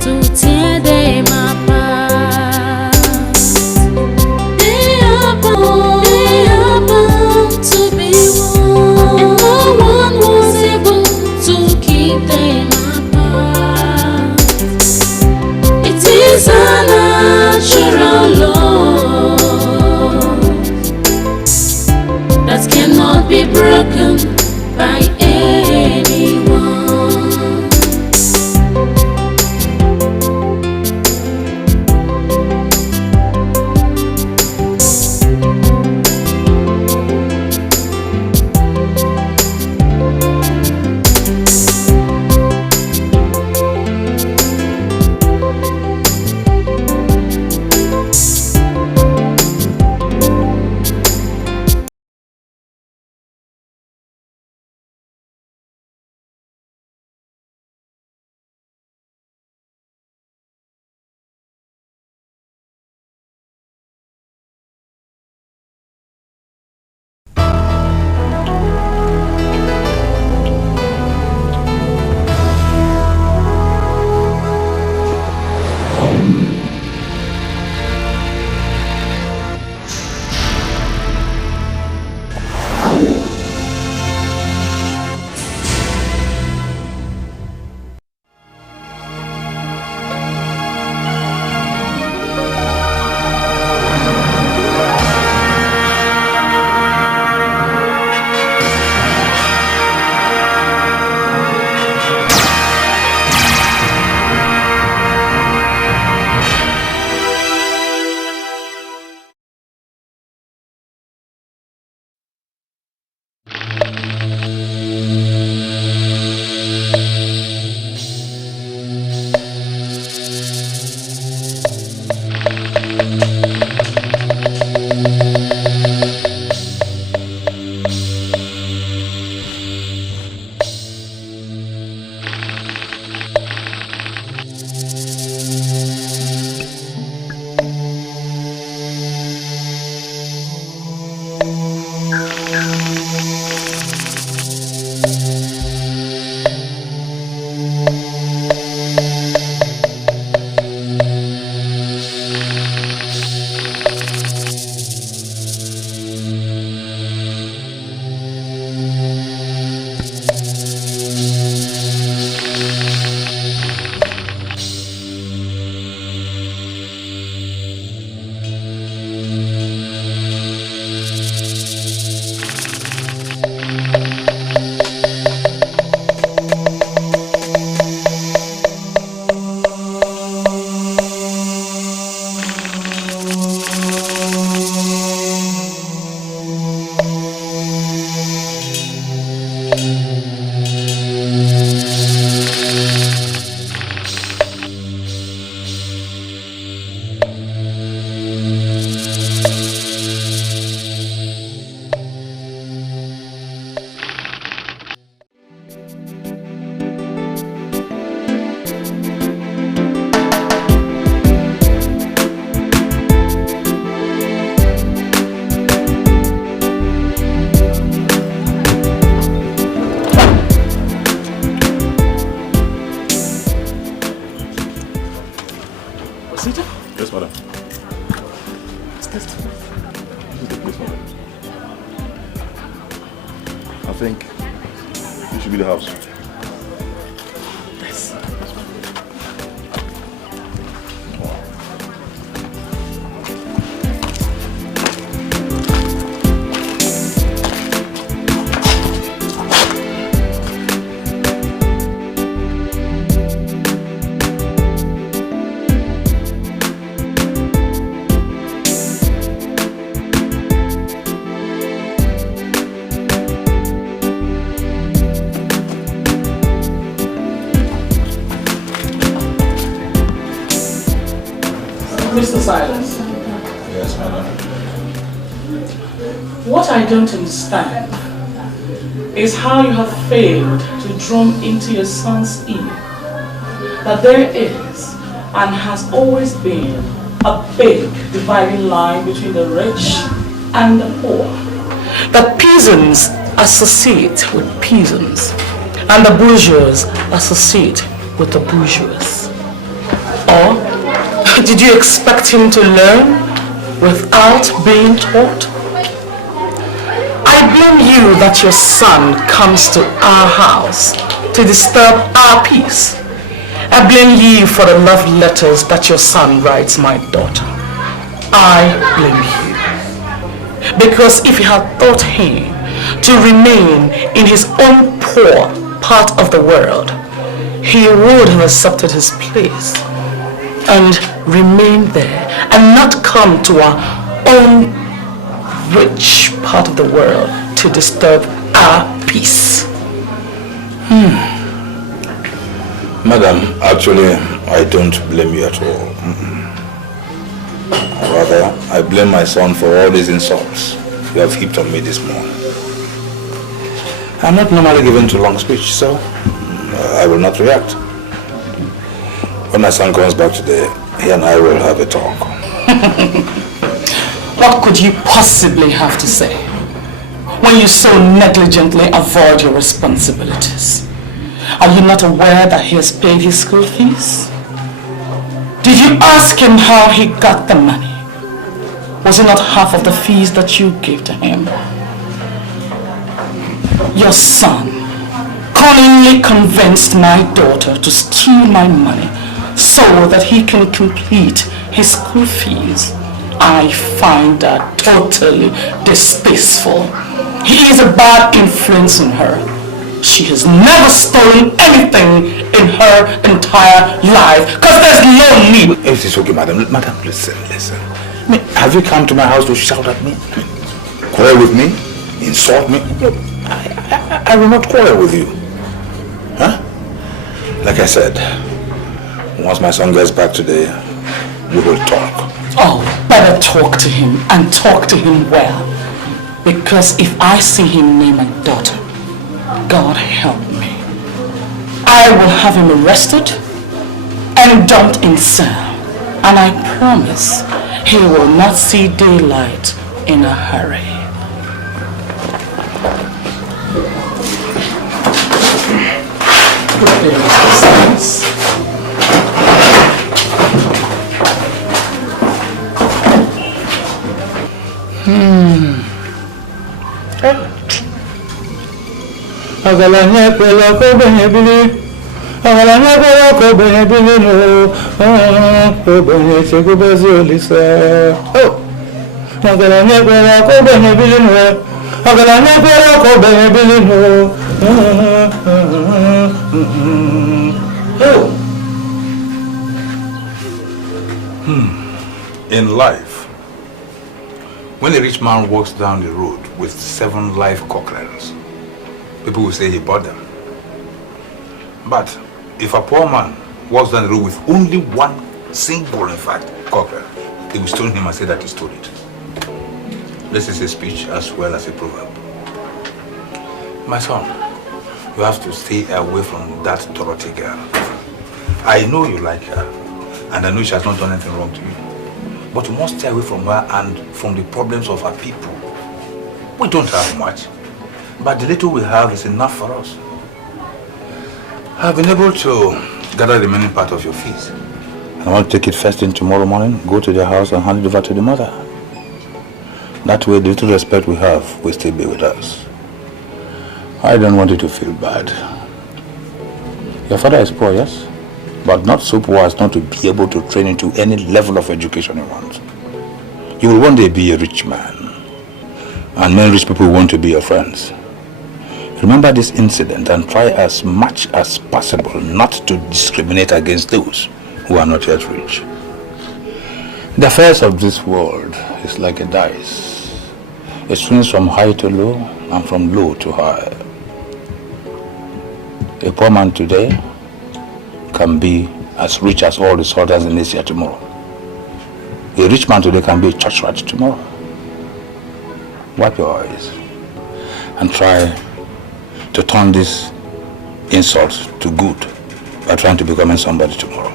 to tear them apart. They are bound to be one, and no one was able to keep them apart. It is a natural law that cannot be broken by anyone. Yes, madam. I think this should be the house. Yes. Mr. Silas. Yes, madam. What I don't understand is how you have failed to drum into your son's ear that there is and has always been a big dividing line between the rich and the poor. The peasants associate with peasants and the bourgeois associate with the bourgeois. Or did you expect him to learn without being taught? I blame you that your son comes to our house to disturb our peace. I blame you for the love letters that your son writes my daughter. I blame you. Because if you had taught him to remain in his own poor part of the world, he would have accepted his place and remained there and not come to our own rich part of the world to disturb our peace. Madam, actually, I don't blame you at all. Rather, I blame my son for all these insults you have heaped on me this morning. I'm not normally given to long speech, so I will not react. When my son comes back today, he and I will have a talk. What could you possibly have to say when you so negligently avoid your responsibilities? Are you not aware that he has paid his school fees? Did you ask him how he got the money? Was it not half of the fees that you gave to him? Your son cunningly convinced my daughter to steal my money so that he can complete his school fees. I find that totally distasteful. He is a bad influence on her. She has never stolen anything in her entire life because there's no need. It is okay, madam. Madam, listen. I mean, have you come to my house to shout at me? Quarrel with me? Insult me? I will not quarrel with you. Huh? Like I said, once my son gets back today, we will talk. Oh, better talk to him and talk to him well. Because if I see him near my daughter, God help me, I will have him arrested and dumped in cell. And I promise he will not see daylight in a hurry. Agalanya pela ko benye bili, agalanya pela ko benye bili no, ko benye chego bezolisa. Oh, agalanya pela ko benye bili no, agalanya pela ko benye bili no. Oh. In life, when a rich man walks down the road with 7 live cockerels, people will say he bought them. But if a poor man walks down the road with only 1 single, in fact, cockerel, they will stone him and say that he stole it. This is a speech as well as a proverb. My son, you have to stay away from that Dorothy girl. I know you like her, and I know she has not done anything wrong to you. But you must stay away from her and from the problems of her people. We don't have much, but the little we have is enough for us. I've been able to gather the remaining part of your fees. I want to take it first thing tomorrow morning, go to their house and hand it over to the mother. That way, the little respect we have will still be with us. I don't want you to feel bad. Your father is poor, yes? But not so poor as not to be able to train into any level of education you want. You will one day be a rich man. And many rich people want to be your friends. Remember this incident and try as much as possible not to discriminate against those who are not yet rich. The affairs of this world is like a dice. It swings from high to low and from low to high. A poor man today can be as rich as all the soldiers in Asia tomorrow. A rich man today can be a church rat tomorrow. Wipe your eyes and try to turn this insult to good by trying to become somebody tomorrow.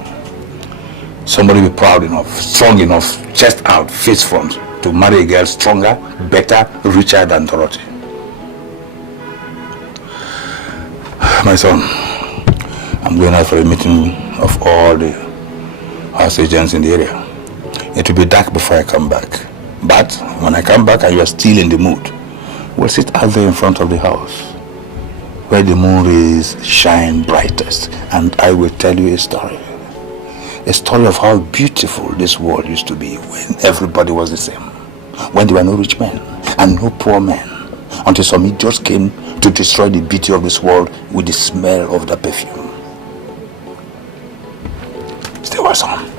Somebody be proud enough, strong enough, chest out, face front, to marry a girl stronger, better, richer than Dorothy. My son, I'm going out for a meeting of all the house agents in the area. It will be dark before I come back. But when I come back and you are still in the mood, we'll sit out there in front of the house where the moon rays shine brightest, and I will tell you a story. A story of how beautiful this world used to be when everybody was the same. When there were no rich men and no poor men, until some idiots came to destroy the beauty of this world with the smell of the perfume. Stay well, son.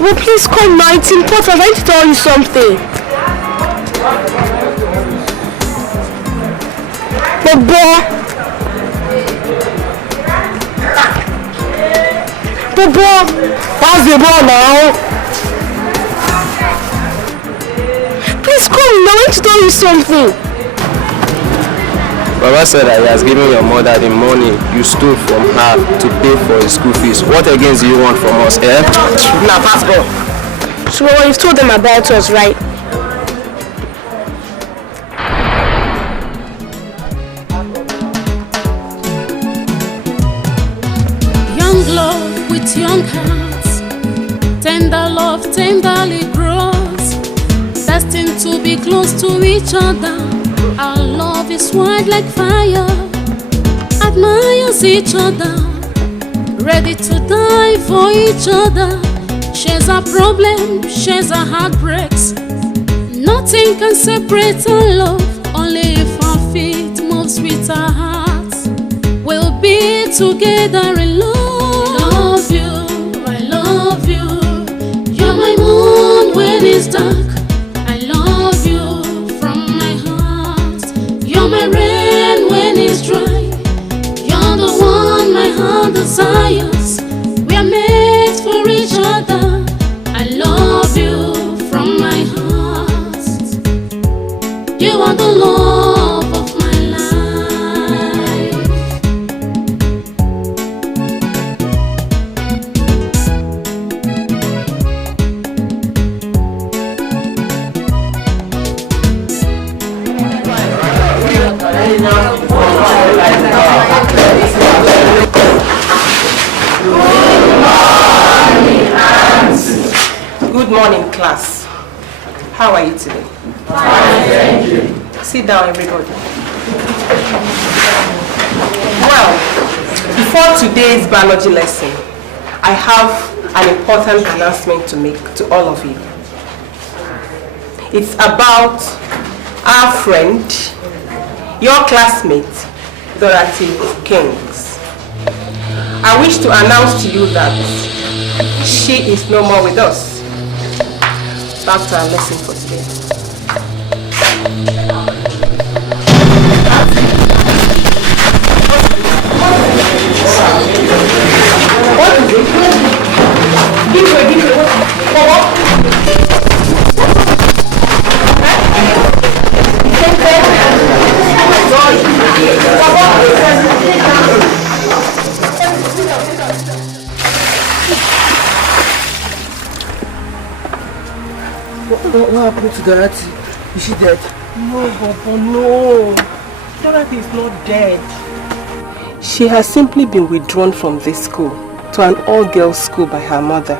Well, please come now, it's important. I want to tell you something. Bobo! Pass the ball now! Please come now, I want to tell you something. Baba said that he has given your mother the money you stole from her to pay for his school fees. What again do you want from us, eh? Now, fast go. So you've told them about us, right? Young love with young hearts, tender love tenderly grows, destined to be close to each other. Our love is white like fire, admires each other, ready to die for each other. Shares our problems, shares our heartbreaks. Nothing can separate our love, only if our feet moves with our hearts. We'll be together in love. I love you. You're my moon when it's dark. I love you from my heart. You're my rain when it's dry. You're the one my heart desires. We are made for each other. I love you from my heart. You are the love of my life. Good morning, class. How are you today? Fine, thank you. Sit down, everybody. Well, before today's biology lesson, I have an important announcement to make to all of you. It's about our friend, your classmate, Dorothy Kings. I wish to announce to you that she is no more with us. Back to our lesson for today. What is it? Give me. What happened to Dorothy? Is she dead? No, Bobo, no. Dorothy is not dead. She has simply been withdrawn from this school to to an all-girls school by her mother.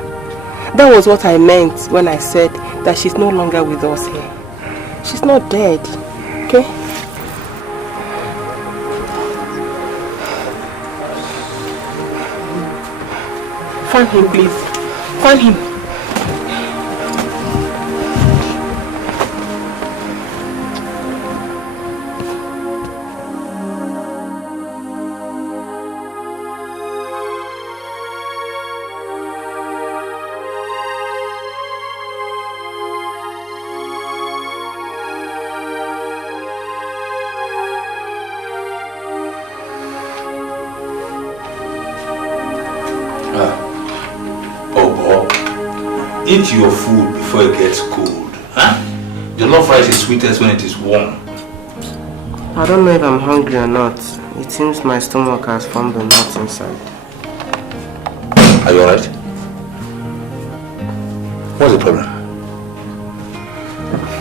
That was what I meant when I said that she's no longer with us here. She's not dead, okay? Find him, please. Find him. Eat your food before it gets cold. Huh? The love rice is sweetest when it is warm. I don't know if I'm hungry or not. It seems my stomach has formed a knot inside. Are you alright? What's the problem?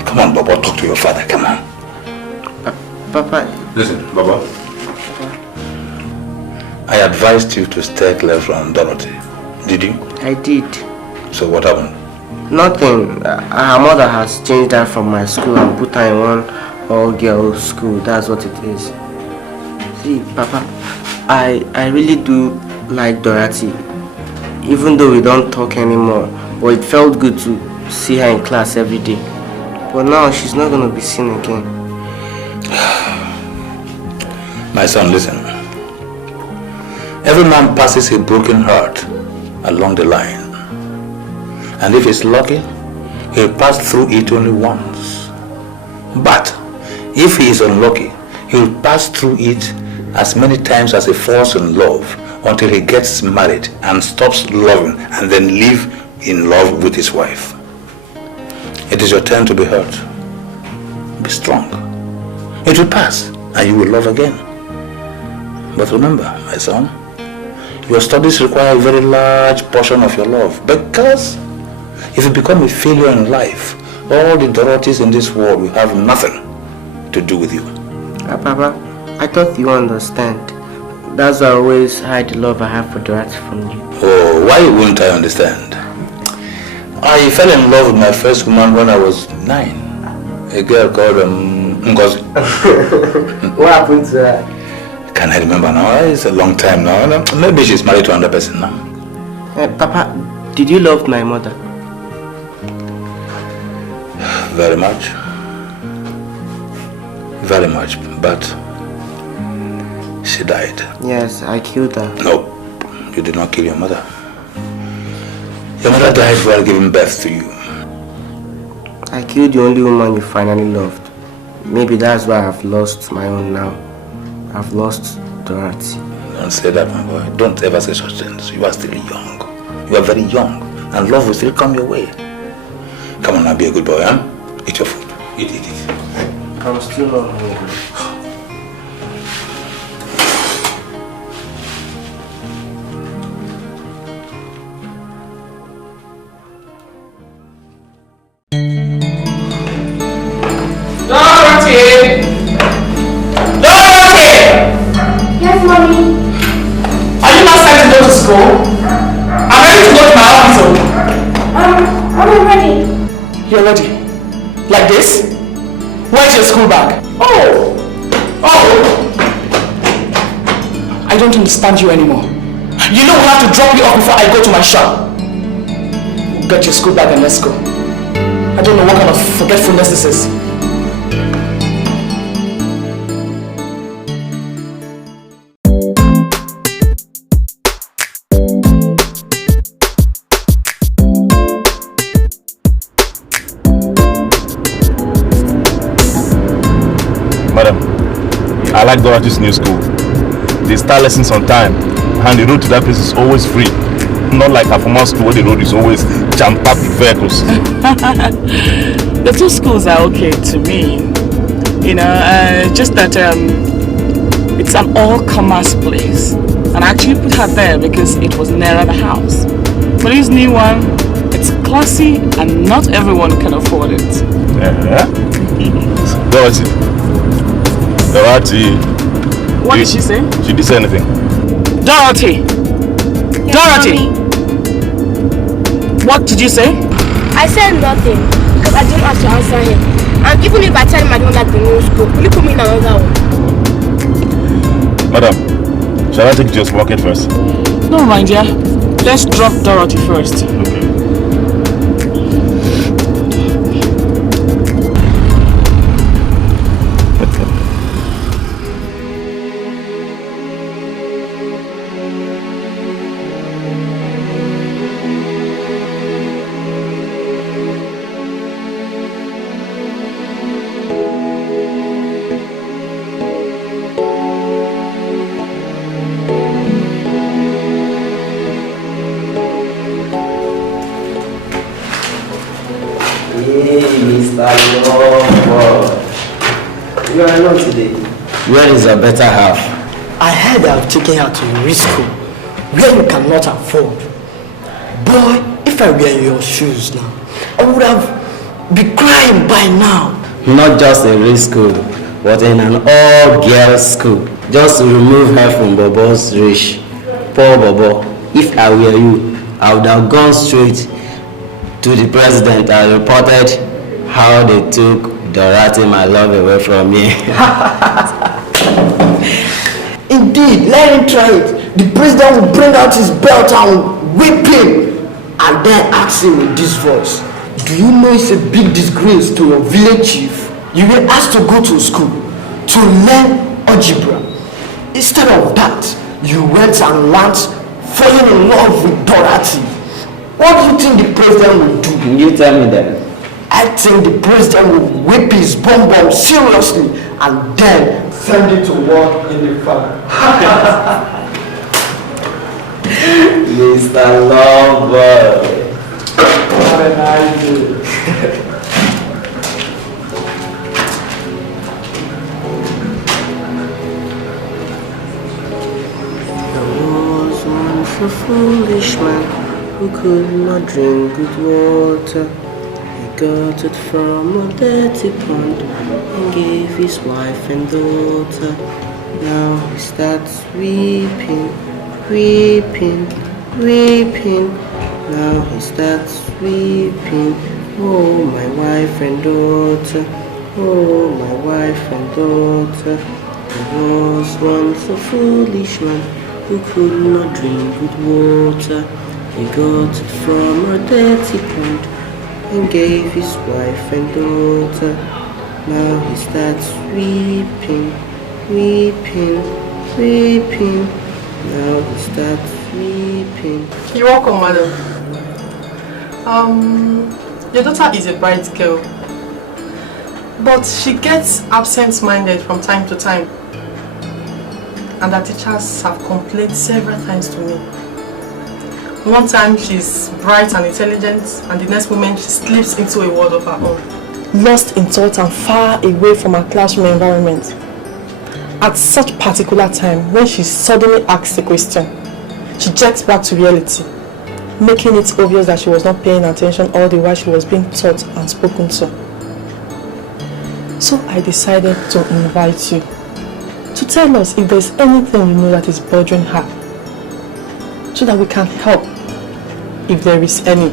Come on, Baba, talk to your father. Come on. Papa. Listen, Baba. I advised you to stay clear from Dorothy. Did you? I did. So what happened? Nothing. Her mother has changed her from my school and put her in one all-girls school. That's what it is. See, Papa, I really do like Dorothy. Even though we don't talk anymore. But it felt good to see her in class every day. But now she's not going to be seen again. My son, listen. Every man passes a broken heart along the line. And if he's lucky, he'll pass through it only once. But if he is unlucky, he'll pass through it as many times as he falls in love until he gets married and stops loving and then live in love with his wife. It is your turn to be hurt. Be strong. It will pass and you will love again. But remember, my son, your studies require a very large portion of your love, because if you become a failure in life, all the Dorothys in this world will have nothing to do with you. Papa, I thought you understand. That's why I always hide the love I have for Dorothy from you. Oh, why wouldn't I understand? I fell in love with my first woman when I was 9. A girl called Ngozi. What happened to her? Can I remember now? It's a long time now. Maybe she's married to another person now. Papa, did you love my mother? Very much. Very much. But she died. Yes, I killed her. No, you did not kill your mother. Your mother died while giving birth to you. I killed the only woman you finally loved. Maybe that's why I've lost my own now. I've lost Dorothy. Don't say that, my boy. Don't ever say such things. You are still young. You are very young. And love will still come your way. Come on now, be a good boy, huh? Eat your food. Eat it. I'm still not hungry. Yes, Mommy. Are you not set to go to school? I'm ready to go to my office. I'm ready. You're ready? Like this? Where's your school bag? Oh! I don't understand you anymore. You know we have to drop you off before I go to my shop. Get your school bag and let's go. I don't know what kind of forgetfulness this is. I like Dorothy's new school. They start lessons on time, and the road to that place is always free. Not like our former school where the road is always jam-packed with vehicles. The two schools are okay to me. You know, just that it's an all-commerce place. And I actually put her there because it was nearer the house. For this new one, it's classy and not everyone can afford it. Dorothy. Dorothy. What did she say? She didn't say anything. Dorothy! Yes, Dorothy! Mommy. What did you say? I said nothing because I didn't have to answer him. And even if I tell him I don't like the new school, will you put me in another one? Madam, shall I take you to your supermarket first? No, my dear. Let's drop Dorothy first. Okay. You are alone today. Where is your better half? I heard they have taken her to a rich school where you cannot afford. Boy, if I were in your shoes now, I would have been crying by now. Not just a rich school, but in an all-girls school. Just to remove her from Bobo's reach. Poor Bobo. If I were you, I would have gone straight to the president and reported how they took Dorothy, my love, away from me. Indeed, let him try it. The president will bring out his belt and whip him and then ask him with this voice, do you know it's a big disgrace to your village chief? You were asked to go to school to learn algebra. Instead of that, you went and learned falling in love with Dorothy. What do you think the president will do? Can you tell me that? I think the president will whip his bum seriously and then send it to work in the farm. Mr. Lover. Have a nice day. There was once a foolish man who could not drink good water. He got it from a dirty pond and gave his wife and daughter. Now he starts weeping, weeping, weeping. Now he starts weeping. Oh, my wife and daughter. Oh, my wife and daughter. There was once a foolish man who could not drink good water. He got it from a dirty pond and gave his wife and daughter. Now he starts weeping, weeping, weeping. Now he starts weeping. You're welcome, madam. Your daughter is a bright girl, but she gets absent-minded from time to time, and her teachers have complained several times to me. One time she's bright and intelligent, and the next moment she slips into a world of her own, lost in thought and far away from her classroom environment. At such particular time, when she suddenly asks a question, she jets back to reality, making it obvious that she was not paying attention all the while she was being taught and spoken to. So I decided to invite you to tell us if there's anything you know that is bothering her, so that we can help if there is any,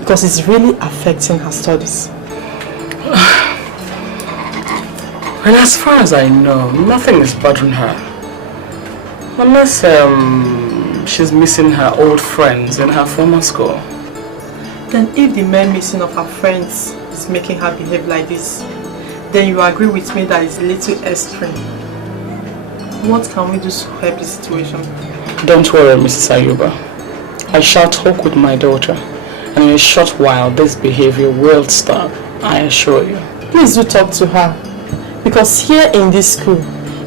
because it's really affecting her studies. And as far as I know, nothing is bothering her. Unless she's missing her old friends in her former school. Then if the mere missing of her friends is making her behave like this, then you agree with me that it's a little extreme. What can we do to help the situation? Don't worry, Mrs. Ayuba. I shall talk with my daughter, and in a short while this behavior will stop, I assure you. Please do talk to her, because here in this school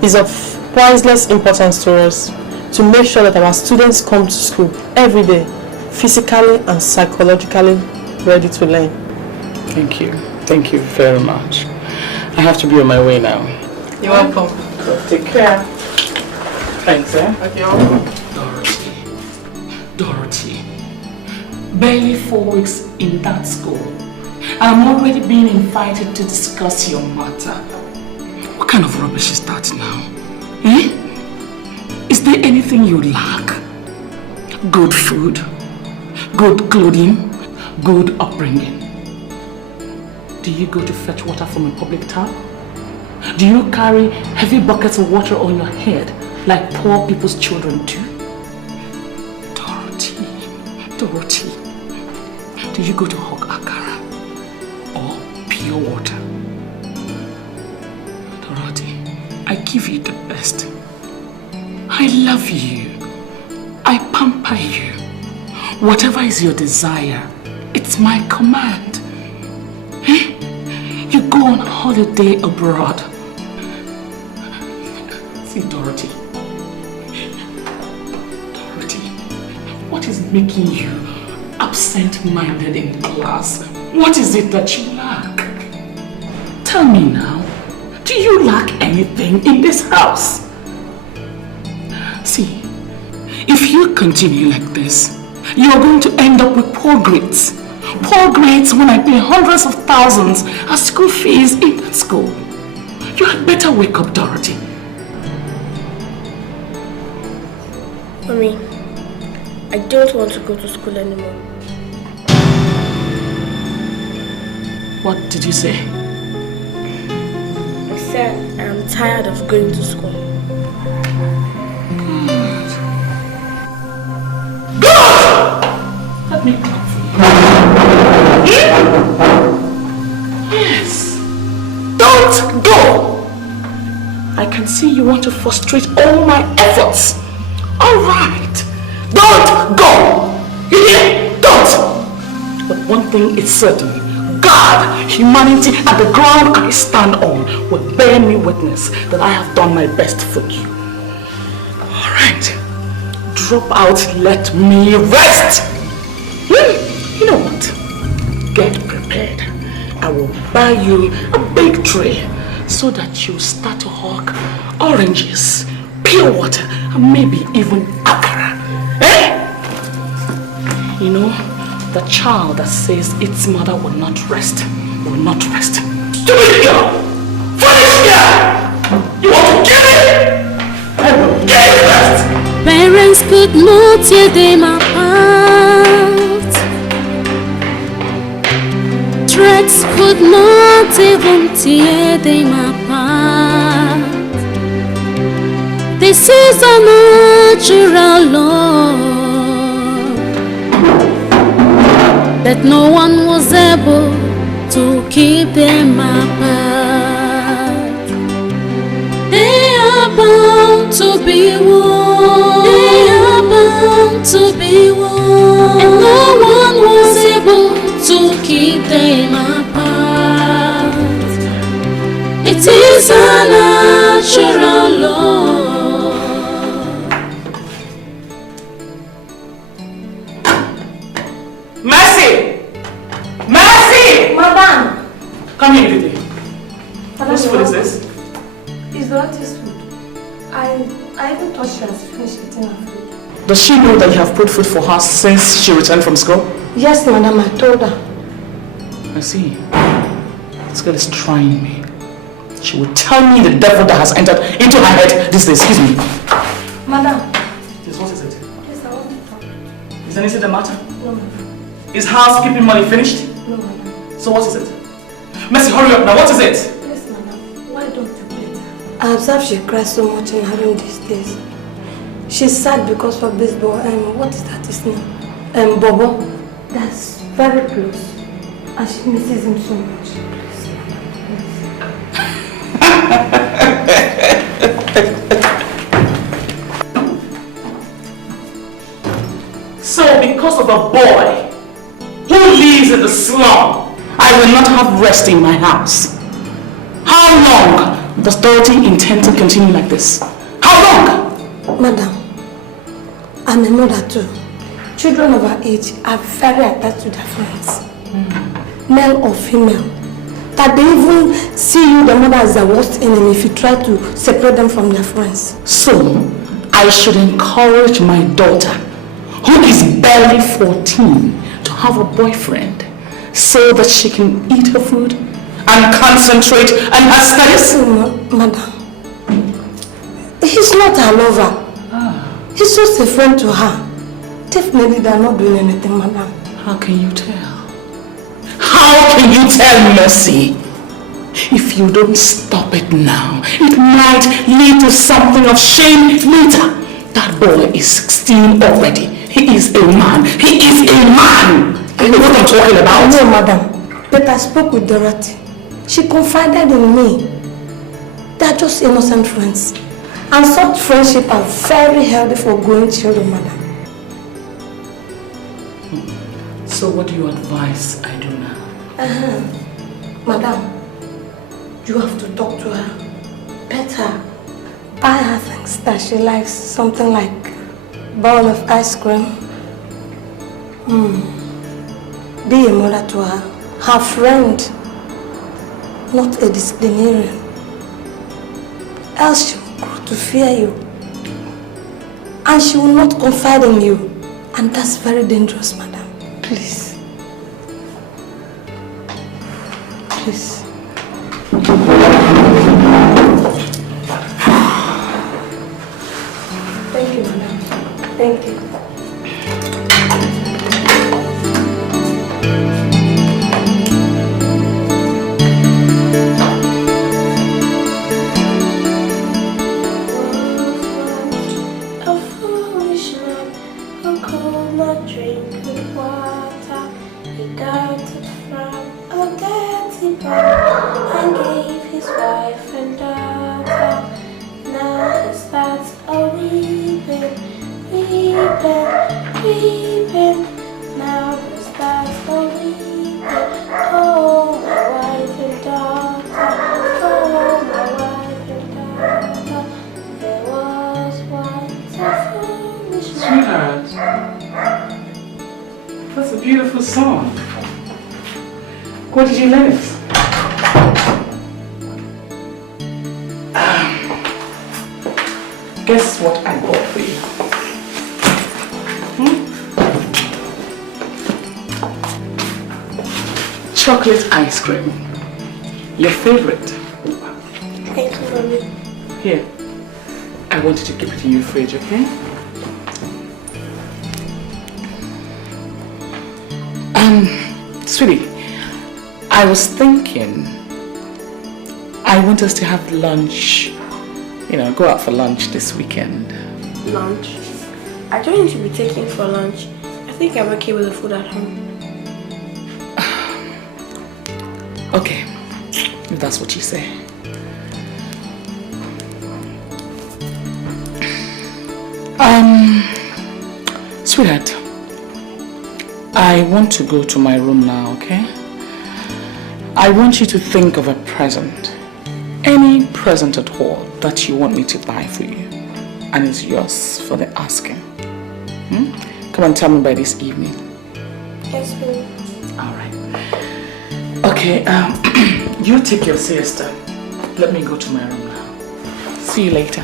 is of priceless importance to us to make sure that our students come to school every day, physically and psychologically ready to learn. Thank you. Thank you very much. I have to be on my way now. You're welcome. Take care. Thanks, eh? Okay, you're welcome. Dorothy. Barely 4 weeks in that school. I'm already being invited to discuss your matter. What kind of rubbish is that now? Eh? Is there anything you lack? good food, good clothing, good upbringing. Do you go to fetch water from a public tap? Do you carry heavy buckets of water on your head like poor people's children do? Dorothy, do you go to hog akara or pure water? Dorothy, I give you the best. I love you. I pamper you. Whatever is your desire, it's my command. Eh? You go on holiday abroad. See, Dorothy, what is making you absent-minded in class? What is it that you lack? Tell me now, do you lack anything in this house? See, if you continue like this, you're going to end up with poor grades. Poor grades when I pay hundreds of thousands as school fees in that school. You had better wake up, Dorothy. Mommy, I don't want to go to school anymore. What did you say? I said I'm tired of going to school. Good! Let me clap for you. Yes. Don't go! I can see you want to frustrate all my efforts. Alright. Don't go! You hear? Don't! But one thing is certain. God, humanity, and the ground I stand on will bear me witness that I have done my best for you. Alright. Drop out, let me rest! You know what? Get prepared. I will buy you a big tray so that you start to hawk oranges, pure water, and maybe even akara. Eh? You know, the child that says its mother will not rest, will not rest. Stupid girl! Foolish girl! You want to kill me? I will get it first! Parents could not tear them apart. Threats could not even tear them apart. This is a natural law that no one was able to keep them apart. They are bound to be one. They are bound to be one. And no one was able to keep them apart. It is a natural law. Mercy! Mercy! Madam! Come here, Lily. Whose food is this? It's Dorothy's food. I even thought she has finished eating her food. Does she know that you have put food for her since she returned from school? Yes, madam, I told her. I see. This girl is trying me. She will tell me the devil that has entered into her head this day. Excuse me. Madam. Yes, what is it? Yes, I want to talk. Is anything the matter? No, madam. Is housekeeping money finished? No, madam. So what is it? Mercy, hurry up now. What is it? Yes, madam. Why don't you play her? I observe she cries so much in her room these days. She's sad because of this boy and what is that his name? Bobo. That's very close. And she misses him so much. Please, So because of a boy who lives in the slum, I will not have rest in my house. How long does Dorothy intend to continue like this? How long? Madam, I'm a mother too. Children of our age are very attached to their friends. Male or female. That they even see you, the mother, as the worst enemy if you try to separate them from their friends. So, I should encourage my daughter, who is barely 14, to have a boyfriend so that she can eat her food and concentrate on her studies? Madam, he's not her lover. He's just a friend to her. Definitely they are not doing anything, madam. How can you tell? How can you tell, Mercy? If you don't stop it now, it might lead to something of shame later. That boy is 16 already. He is a man. He is a man. You know what I'm talking about? No, madam. But I spoke with Dorothy. She confided in me. They are just innocent friends. And such friendship are very healthy for growing children, madam. So what do you advise I do now? Madam, you have to talk to her. Better buy her things that she likes. Something like bowl of ice cream. Be a mother to her. Her friend. Not a disciplinarian. Else she will grow to fear you. And she will not confide in you. And that's very dangerous, madam. Please. Please. Thank you, madam. Thank you. And gave his wife and daughter. Now he starts a weeping, weeping, weeping. Now he starts a weeping. Oh, my wife and daughter. Oh, my wife and daughter. There was once a foolish man. Sweetheart, that's a beautiful song. Where did you learn it? Guess what I bought for you? Chocolate ice cream. Your favorite. Thank you, Mommy. Here. I want you to keep it in your fridge, okay? Sweetie, I was thinking I want us to have lunch, go out for lunch this weekend. Lunch? I don't need to be taken for lunch. I think I'm okay with the food at home. Okay, if that's what you say. Sweetheart, I want to go to my room now, okay? I want you to think of a present. Any present at all that you want me to buy for you. And it's yours for the asking. Come and tell me by this evening. Yes, please. Alright. Okay, you take your siesta. Let me go to my room now. See you later.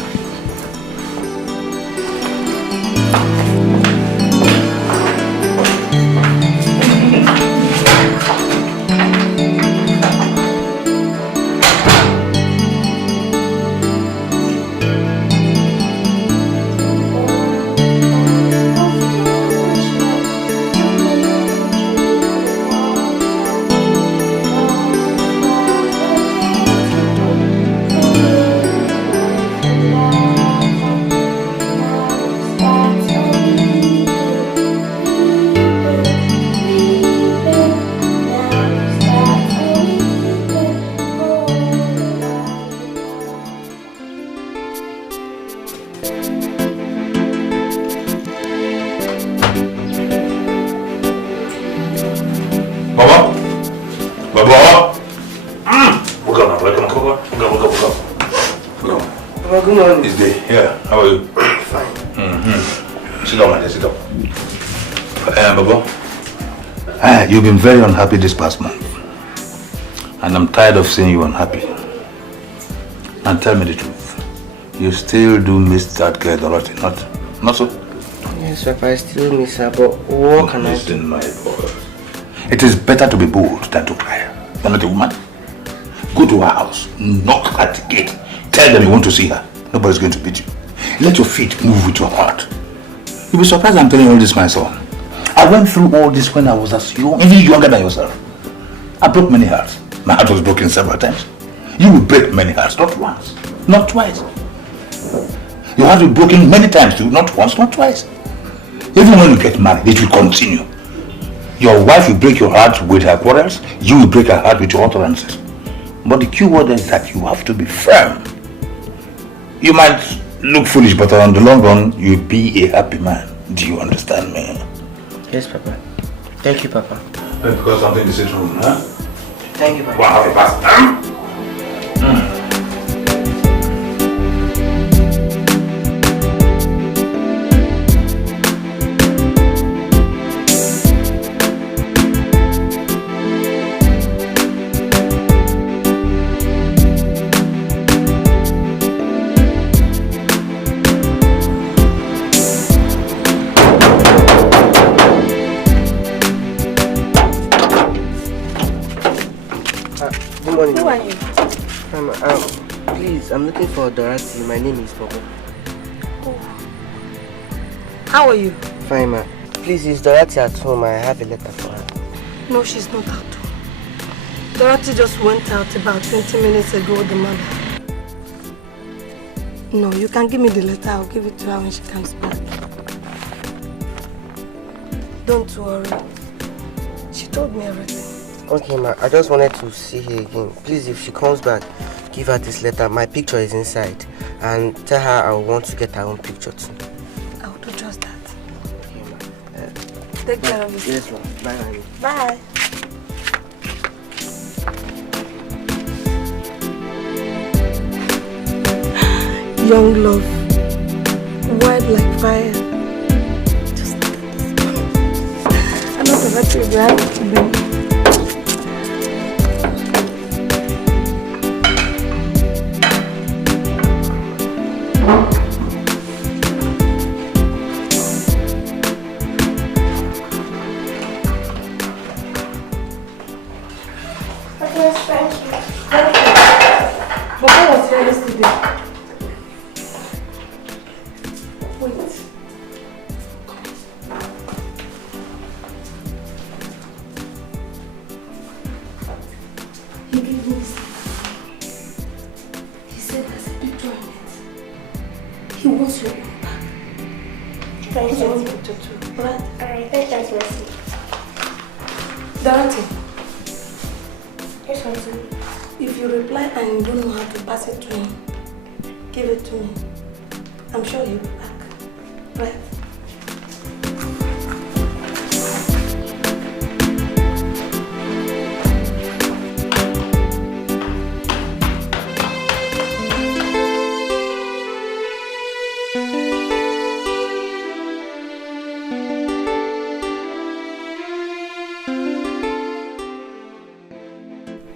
You've been very unhappy this past month. And I'm tired of seeing you unhappy. And tell me the truth. You still do miss that girl, Dorothy, not so? Yes, Papa, I still miss her, but what can I do? Listen, my boy. It is better to be bold than to cry. You're not a woman. Go to her house, knock at the gate, tell them you want to see her. Nobody's going to beat you. Let your feet move with your heart. You'll be surprised I'm telling you all this, my son. I went through all this when I was as young, even younger than yourself. I broke many hearts. My heart was broken several times. You will break many hearts, not once, not twice. Your heart will be broken many times too, not once, not twice. Even when you get married, it will continue. Your wife will break your heart with her quarrels, you will break her heart with your utterances. But the key word is that you have to be firm. You might look foolish, but on the long run, you'll be a happy man. Do you understand me? Yes, Papa. Thank you, Papa. Because something in the sitting room, huh? Thank you, Papa. Wow, have a bath. Who are you? Please, I'm looking for Dorothy. My name is Bobo. Oh. How are you? Fine, ma. Please, is Dorothy at home? I have a letter for her. No, she's not out. Dorothy just went out about 20 minutes ago with the mother. No, you can give me the letter. I'll give it to her when she comes back. Don't worry. She told me everything. Okay, ma. I just wanted to see her again. Please, if she comes back, give her this letter. My picture is inside. And tell her I want to get her own picture too. I'll do just that. Okay, ma. Take care of yourself. Yes, ma. Bye, honey. Bye. Young love, wild like fire. Just look at this. I'm not a battery brand. If you reply and you don't know how to pass it to him, give it to me. I'm sure he'll be back. Right?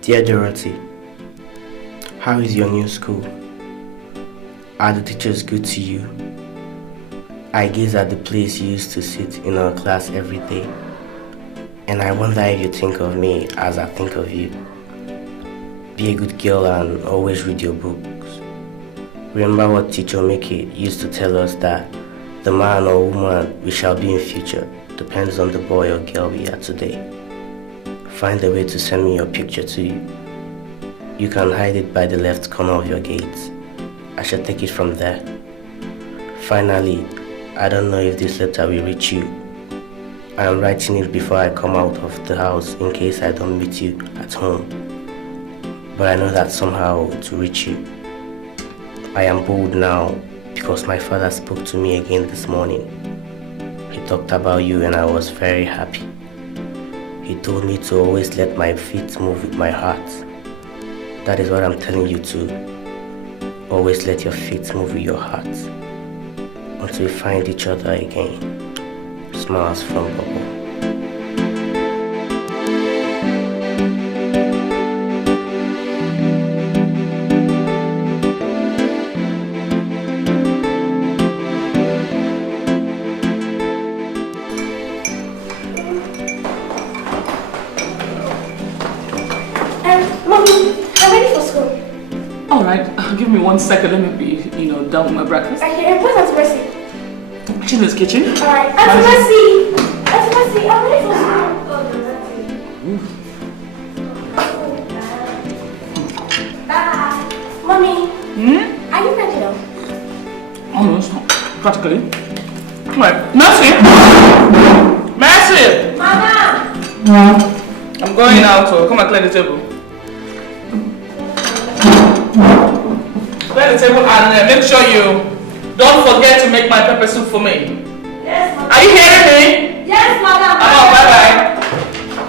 Dear Dorothy, how is your new school? Are the teachers good to you? I gaze at the place you used to sit in our class every day, and I wonder if you think of me as I think of you. Be a good girl and always read your books. Remember what Teacher Mickey used to tell us, that the man or woman we shall be in future depends on the boy or girl we are today. Find a way to send me your picture to you. You can hide it by the left corner of your gate. I shall take it from there. Finally, I don't know if this letter will reach you. I am writing it before I come out of the house in case I don't meet you at home. But I know that somehow to reach you. I am bold now because my father spoke to me again this morning. He talked about you and I was very happy. He told me to always let my feet move with my heart. That is what I'm telling you too. Always let your feet move with your heart. Until we find each other again. Smiles from Bobo. Give me 1 second, let me be, done with my breakfast. Okay, where's Auntie Mercy? Kitchen is kitchen. Alright, Auntie Mercy! Auntie Mercy, I'm ready for school. Bye. Mommy. Are you ready now? Almost. Practically. Wait, Mercy! Mercy! Mama! I'm going out, so come and clear the table. Clear the table and make sure you don't forget to make my pepper soup for me. Yes, Mama. Are you hearing me? Yes, Madam. I'm out, bye-bye.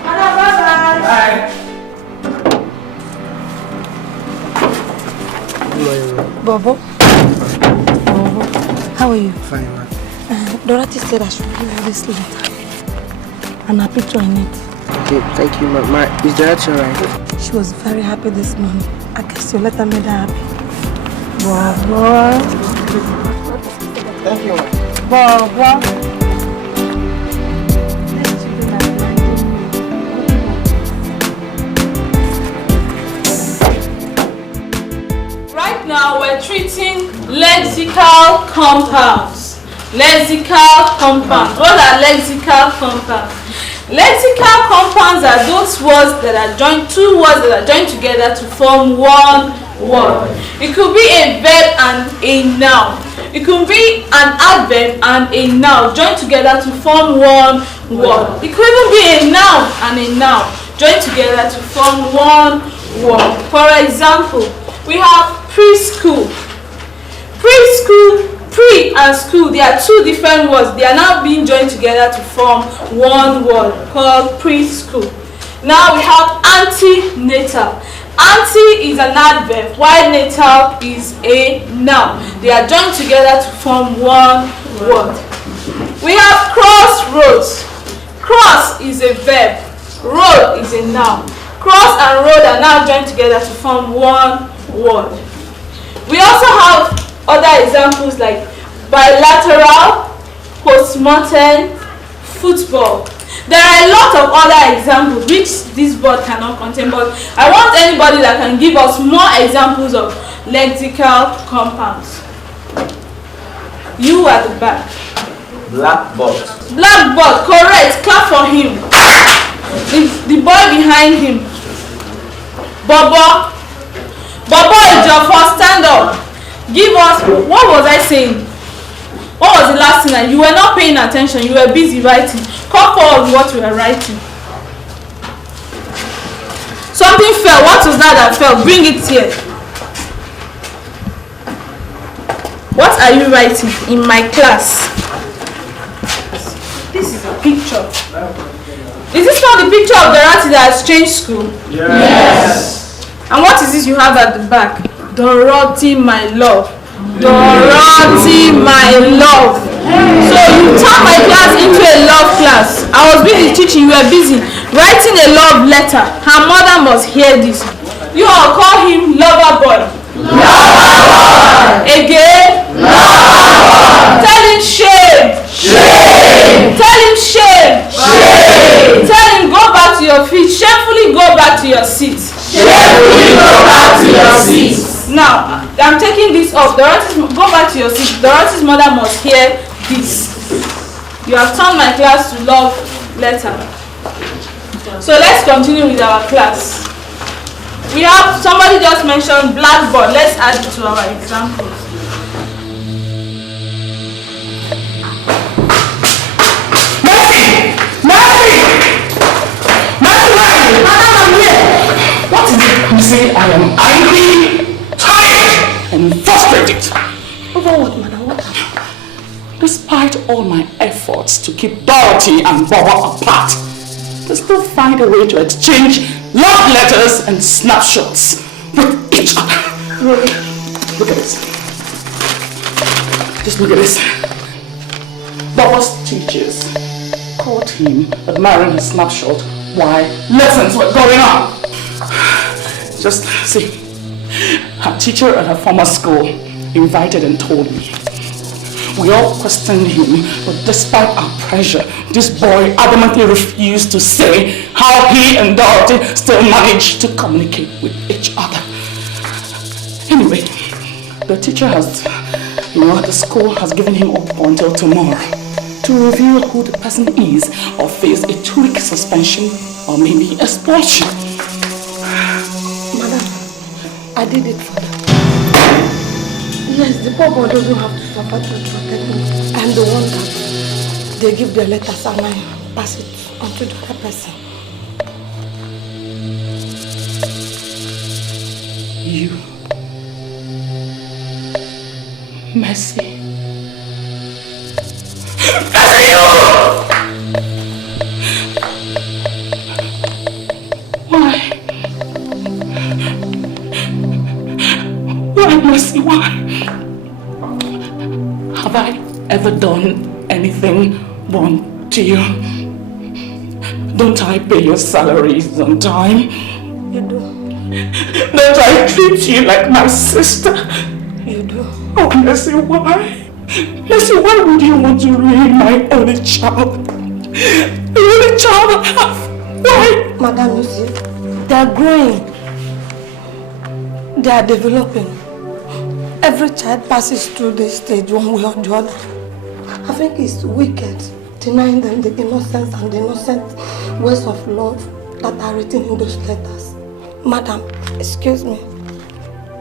Madam, bye-bye. Bye. Bobo? How are you? Fine, man. Dorothy said I should give you this letter. And a picture in it. Okay, thank you, ma. Is that alright? She was very happy this morning. I guess your letter made her happy. Bobo. Thank you, ma. Bobo. Right now we're treating lexical compounds. Lexical compounds. What are lexical compounds? Lexical compounds are those words that are joined, two words that are joined together to form one word. It could be a verb and a noun. It could be an adverb and a noun joined together to form one word. It could even be a noun and a noun joined together to form one word. For example, we have preschool. Preschool, pre and school, they are two different words. They are now being joined together to form one word called preschool. Now we have antenatal. Anti is an adverb, while natal is a noun. They are joined together to form one word. We have crossroads. Cross is a verb, road is a noun. Cross and road are now joined together to form one word. We also have other examples like bilateral, postmortem, football. There are a lot of other examples which this board cannot contain, but I want anybody that can give us more examples of lexical compounds. You at the back. Blackboard. Blackboard, correct. Clap for him. The boy behind him. Bobo. Bobo Ejiofor, stand up. Give us, what was I saying? What was the last thing? You were not paying attention. You were busy writing. Come forward with what you were writing. Something fell. What was that fell? Bring it here. What are you writing in my class? This is a picture. Is this not the picture of Dorothy that has changed school? Yes. And what is this you have at the back? Dorothy, my love. Dorothy, my love. So you turned my class into a love class. I was busy teaching, you were busy writing a love letter. Her mother must hear this. You all call him lover boy. Lover boy. Again. Lover boy. Tell him shame. Shame. Tell him shame. Shame. Tell him go back to your feet. Shamefully go back to your seat. Shamefully go back to your seat. Now, I'm taking this off. Go back to your seat. Dorothy's mother must hear this. You have turned my class to love letter. So let's continue with our class. We have, somebody just mentioned blackboard. Let's add it to our examples. What is it? You say I am angry, tired, and frustrated. Over what, madam? What happened? Despite all my efforts to keep Dorothy and Bobo apart, they still find a way to exchange love letters and snapshots with each other. Look at this. Just look at this. Bobo's teachers caught him admiring his snapshot while lessons were going on. Just see, her teacher at her former school invited and told me. We all questioned him, but despite our pressure, this boy adamantly refused to say how he and Dorothy still managed to communicate with each other. Anyway, the teacher has The school has given him up until tomorrow to reveal who the person is or face a 2-week suspension or maybe expulsion. Madam, I did it for them. Yes, the poor boy doesn't have to suffer to protect me. I'm the one that they give their letters and I pass it on to the other person. You. Mercy. Why? Why, Mercy, why? Have I ever done anything wrong to you? Don't I pay your salaries on time? You do. Don't I treat you like my sister? You do. Oh, Mercy, why? Mercy, why would you want to ruin my only child? The only child I have. Why? Madam, you see, they are growing. They are developing. Every child passes through this stage one way or the other. I think it's wicked denying them the innocence and the innocent ways of love that are written in those letters. Madam, excuse me.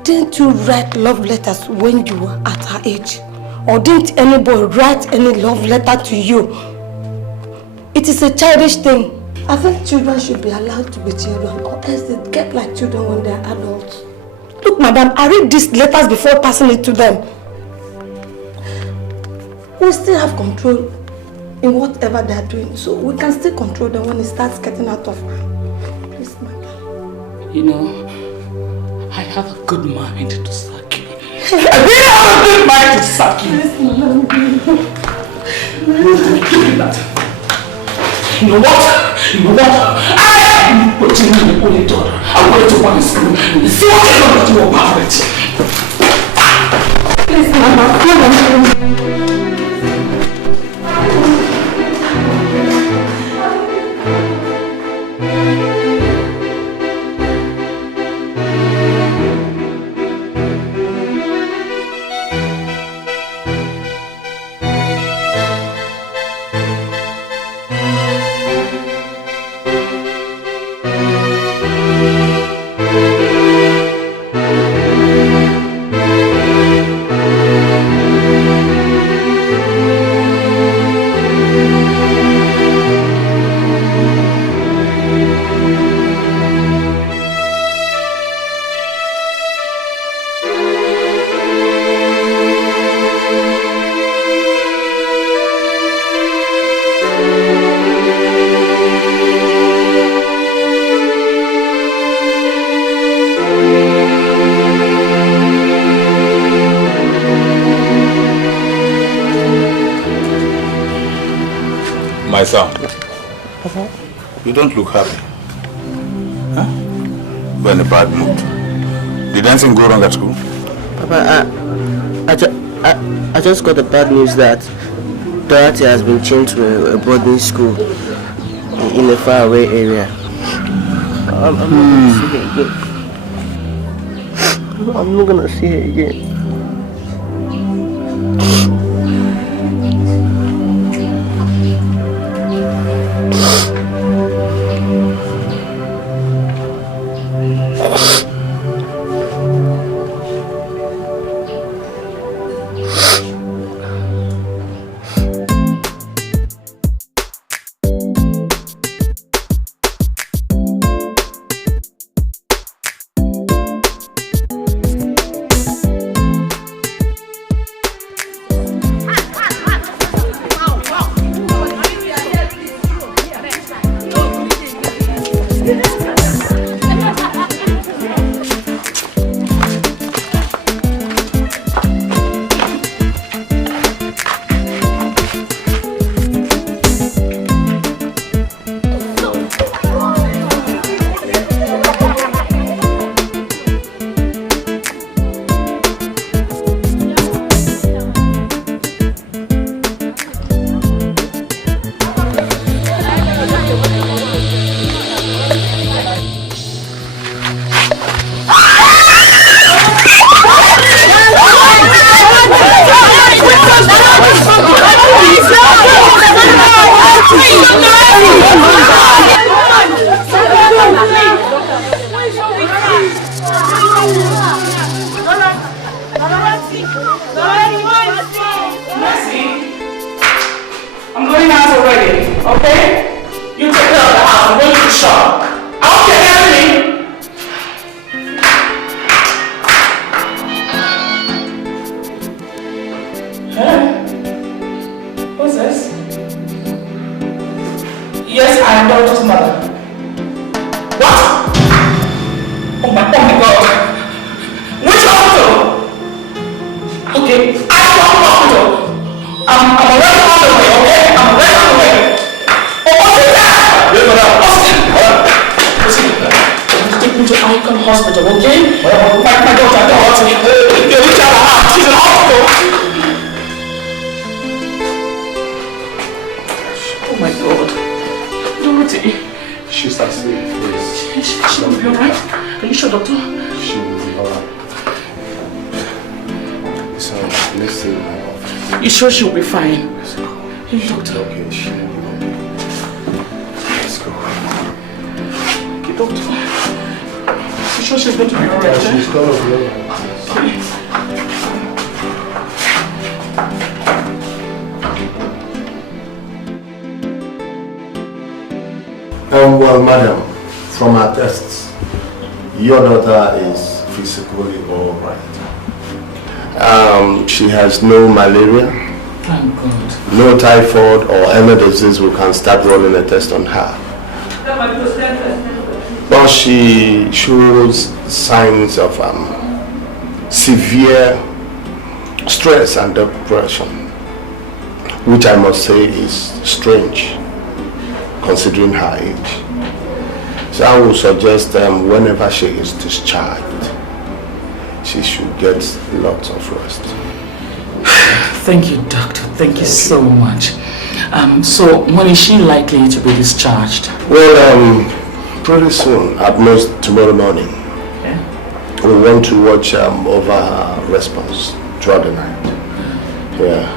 Didn't you write love letters when you were at her age? Or didn't anybody write any love letter to you? It is a childish thing. I think children should be allowed to be children, or else they get like children when they are adults. Look, madam, I read these letters before passing it to them. We still have control in whatever they are doing, so we can still control them when it starts getting out of hand. Please, madam. You know, I have a good mind to suck you. I really have a good mind to suck you. Yes, madam. Do that. You know what? You know what? I am putting my only daughter. I'm going to one school. See what you're going to do about it. Please, mama. Come on. My son, Papa, you don't look happy. Huh? You're in a bad mood. Did anything go wrong at school? Papa, I just got the bad news that Dorothy has been changed to a boarding school in a faraway area. I'm not gonna see her again. I'm going out already, okay? You take care of the house. I'm going to the shop. I hope you're hearing me. Huh? What's this? Yes, I am Dorothy's mother. What? Oh my God. Which hospital? Okay, I don't hospital. I'm already on the way, okay? I'm already on the way. Oh, what's that? Yes, madam. Listen, take me to Icon Hospital, okay? My daughter, Dorothy. They reach out her house. She's in the hospital. Oh my God. Dorothy. She's asleep, please. She will be alright. Are you sure, doctor? She will be alright. So, let's see my office. You sure she'll be fine? Hey, doctor. Okay, she will be okay. Let's go. Okay, doctor. You sure she's going to be alright? Yeah, she's going to be alright. Okay. Well, madam, from our tests, your daughter is physically all right. She has no malaria, Thank God. no typhoid or any disease. We can start running a test on her. But she shows signs of severe stress and depression, which I must say is strange considering her age. So I would suggest whenever she is discharged, she should get lots of rest. Thank you, doctor. Thank you so much. So when is she likely to be discharged? Well, pretty soon, at most tomorrow morning. Okay. We want to watch over her response throughout the night. Yeah.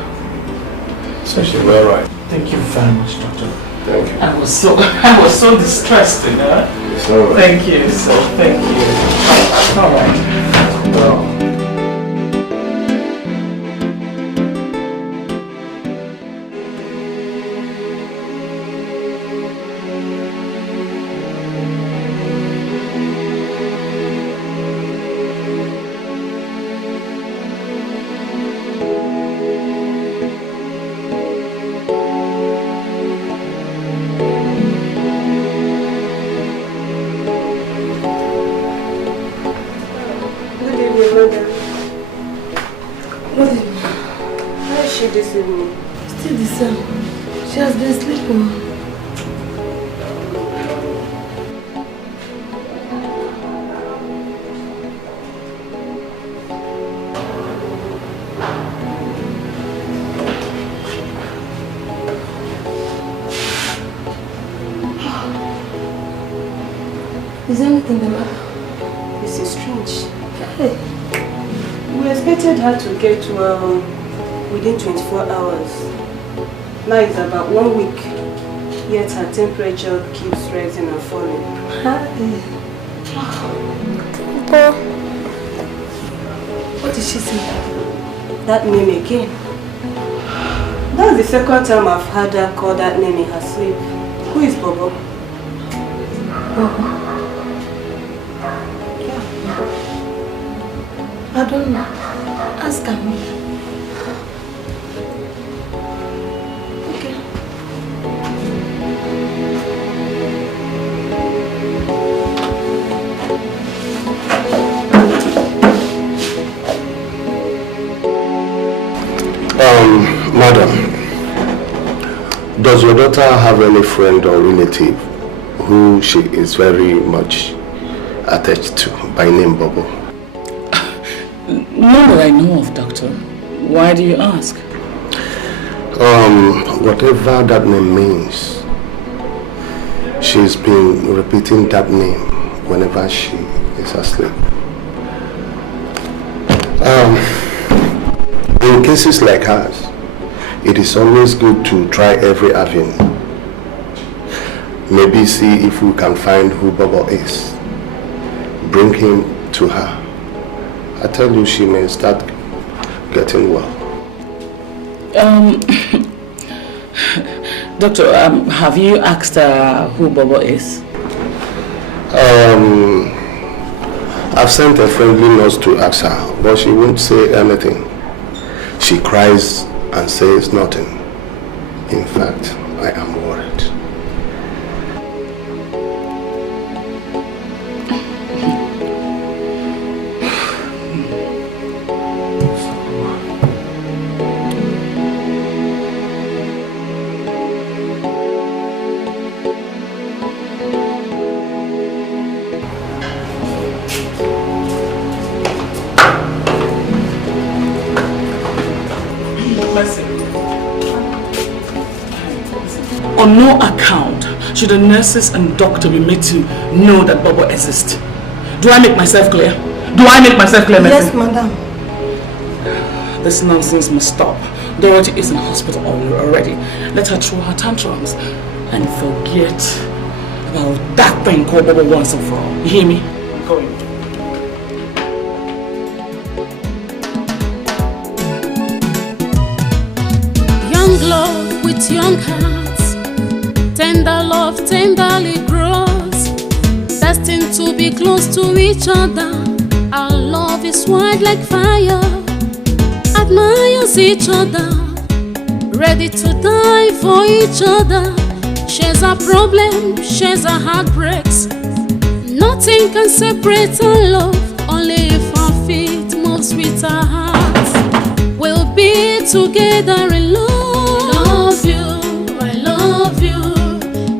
So she'll be alright. Thank you very much, doctor. Thank you. I was so distressed, you know. It's alright. Thank you, thank you. All right. Well, Still the same. She has been sleeping. Is anything the matter? This is strange. Hey. We expected her to get well within 24 hours. Now it's about 1 week, yet her temperature keeps rising and falling. What did she say? That name again. That's the second time I've heard her call that name in her sleep. Who is Bobo? Bobo? I don't know. Ask her. Okay. Madam, does your daughter have any friend or relative who she is very much attached to by name Bobo? Not that I know of, doctor. Why do you ask? Whatever that name means, she's been repeating that name whenever she is asleep. In cases like hers, it is always good to try every avenue Maybe see if we can find who Bobo is. Bring him to her. I tell you, she may start getting well. Doctor, have you asked who Bobo is? I've sent a friendly nurse to ask her, but she won't say anything. She cries and says nothing. In fact, I am worried. On no account should the nurses and doctor be made to know that Bobo exists. Do I make myself clear? Do I make myself clear, Mercy? Yes, madam. This nonsense must stop. Dorothy is in hospital already. Let her throw her tantrums and forget about that thing called Bobo once and for all. You hear me? Go in. Young love with young hearts, tender love tenderly grows, destined to be close to each other. Our love is white like fire, admires each other, ready to die for each other. Shares our problems, shares our heartbreaks. Nothing can separate our love, only if our feet move with our hearts. We'll be together in love. I love you,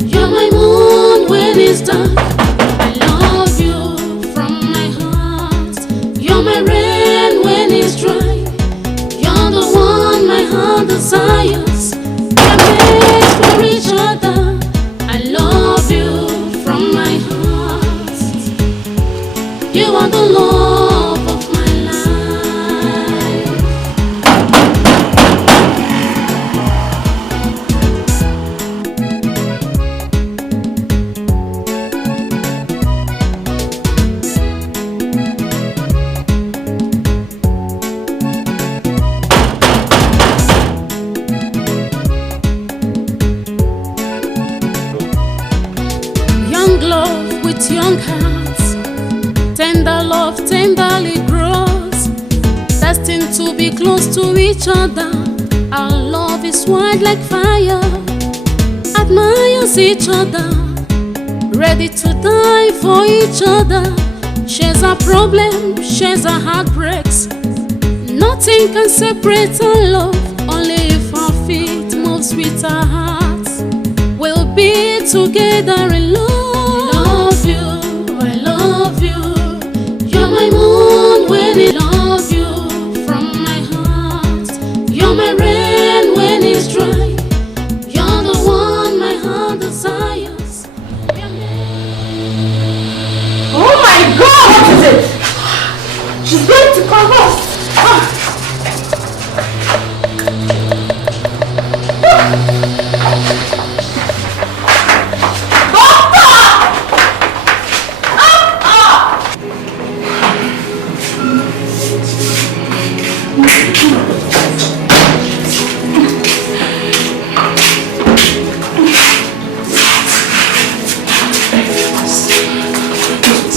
you're my moon when it's dark. I love you from my heart. You're my rain when it's dry. You're the one my heart desires. We're made for each other. I love you from my heart. You are the love of my life. Young love with young hearts, tender love tenderly grows, destined to be close to each other. Our love is white like fire, admires each other, ready to die for each other. Shares our problems, shares our heartbreaks. Nothing can separate our love, only if our feet move with our hearts. We'll be together in love. I love you, you're my moon when I love you from my heart. You're my rain when it's dry. You're the one my heart desires. Oh my God, what is it? She's going to come us.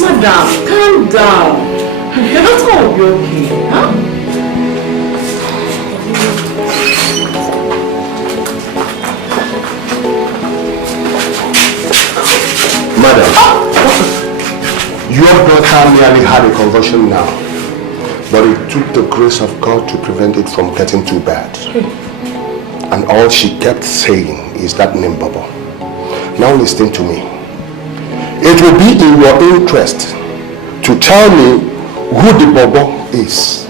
Madam, calm down. Your daughter will be okay, huh? Madam, your daughter nearly had a convulsion now, but it took the grace of God to prevent it from getting too bad. And all she kept saying is that name, Bobo. Now listen to me. It will be in your interest to tell me who the Bobo is,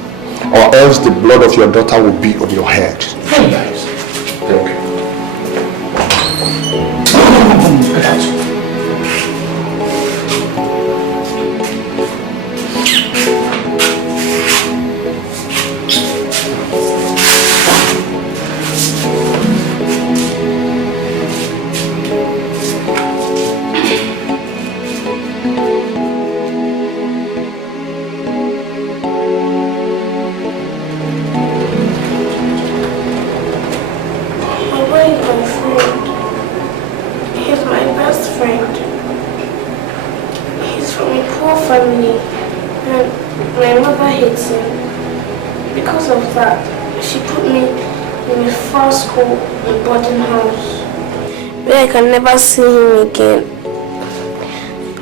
or else the blood of your daughter will be on your head. Hey guys, thank you. family, and my mother hates me. Because of that, she put me in a fast school in boarding house, where I can never see him again.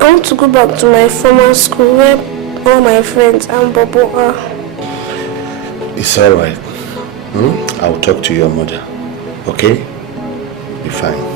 I want to go back to my former school where all my friends and Bobo are. It's alright. I'll talk to your mother. Okay? Be fine.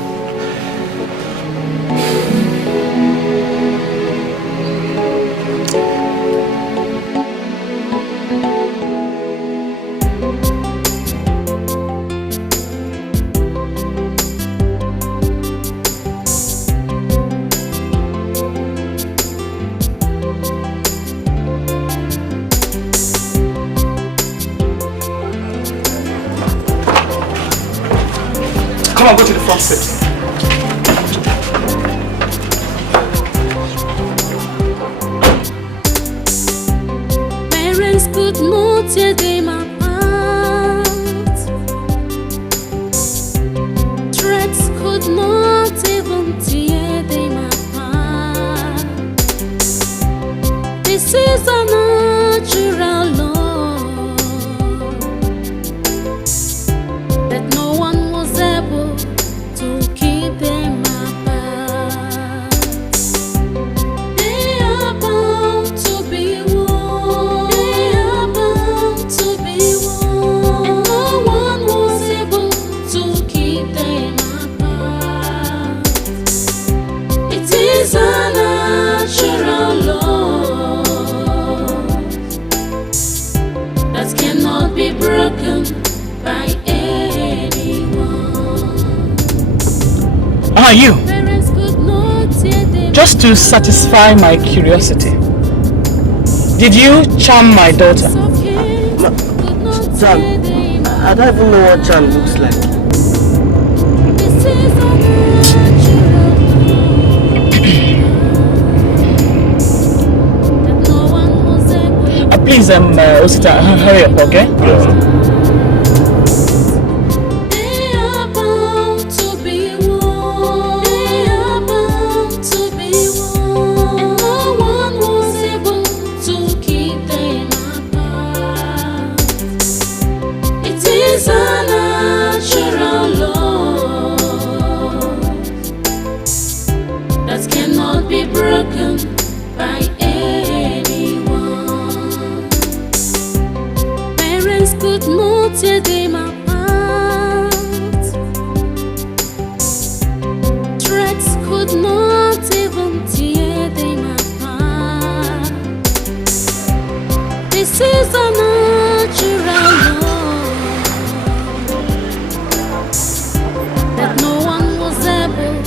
Come on, go to the front seat. Parents could not tear them apart. Threats could not even tear them apart. This is a natural law that no one was able to keep them apart. They are bound to be one. They are bound to be one. And no one was able to keep them apart. It is a natural law that cannot be broken by anyone. Are you? Parents could not tear them Just to satisfy my curiosity, did you charm my daughter? Jam, I don't even know what jam looks like. This is a natural that no one was able. Please, Osita, hurry up, okay? They are bound to be one. They are bound to be one. And no one was able to keep them apart. It is a natural law that cannot be broken by anyone. Parents could not tear them apart. Threats could not even tear them apart. This is a natural law that no one was able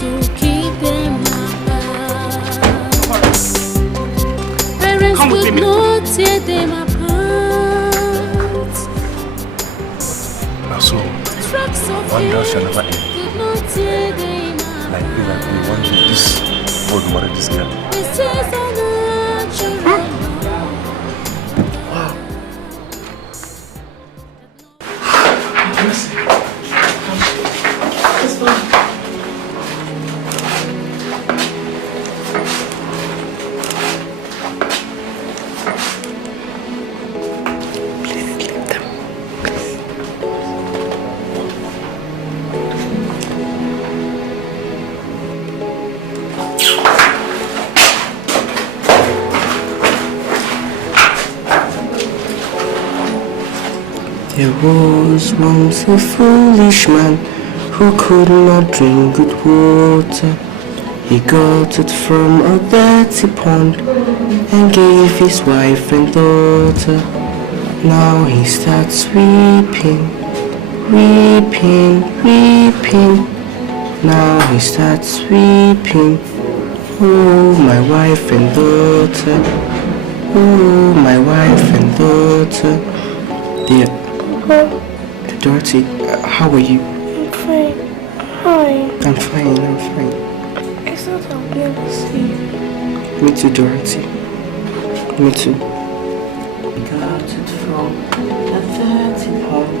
to keep them apart. Parents could not tear them apart. So, Tracks of wonder shall never end. could not tear them apart. Like me, one day this boy will marry this girl. This is a natural There was once a foolish man who could not drink good water. He got it from a dirty pond and gave his wife and daughter. Now he starts weeping, weeping, weeping. Now he starts weeping. Oh, my wife and daughter. Oh, my wife and daughter. Dear Dorothy, how are you? I'm fine. Hi. I'm fine, I'm fine. I thought I'll never see you. Me too, Dorothy. Me too. He got it from a dirty pond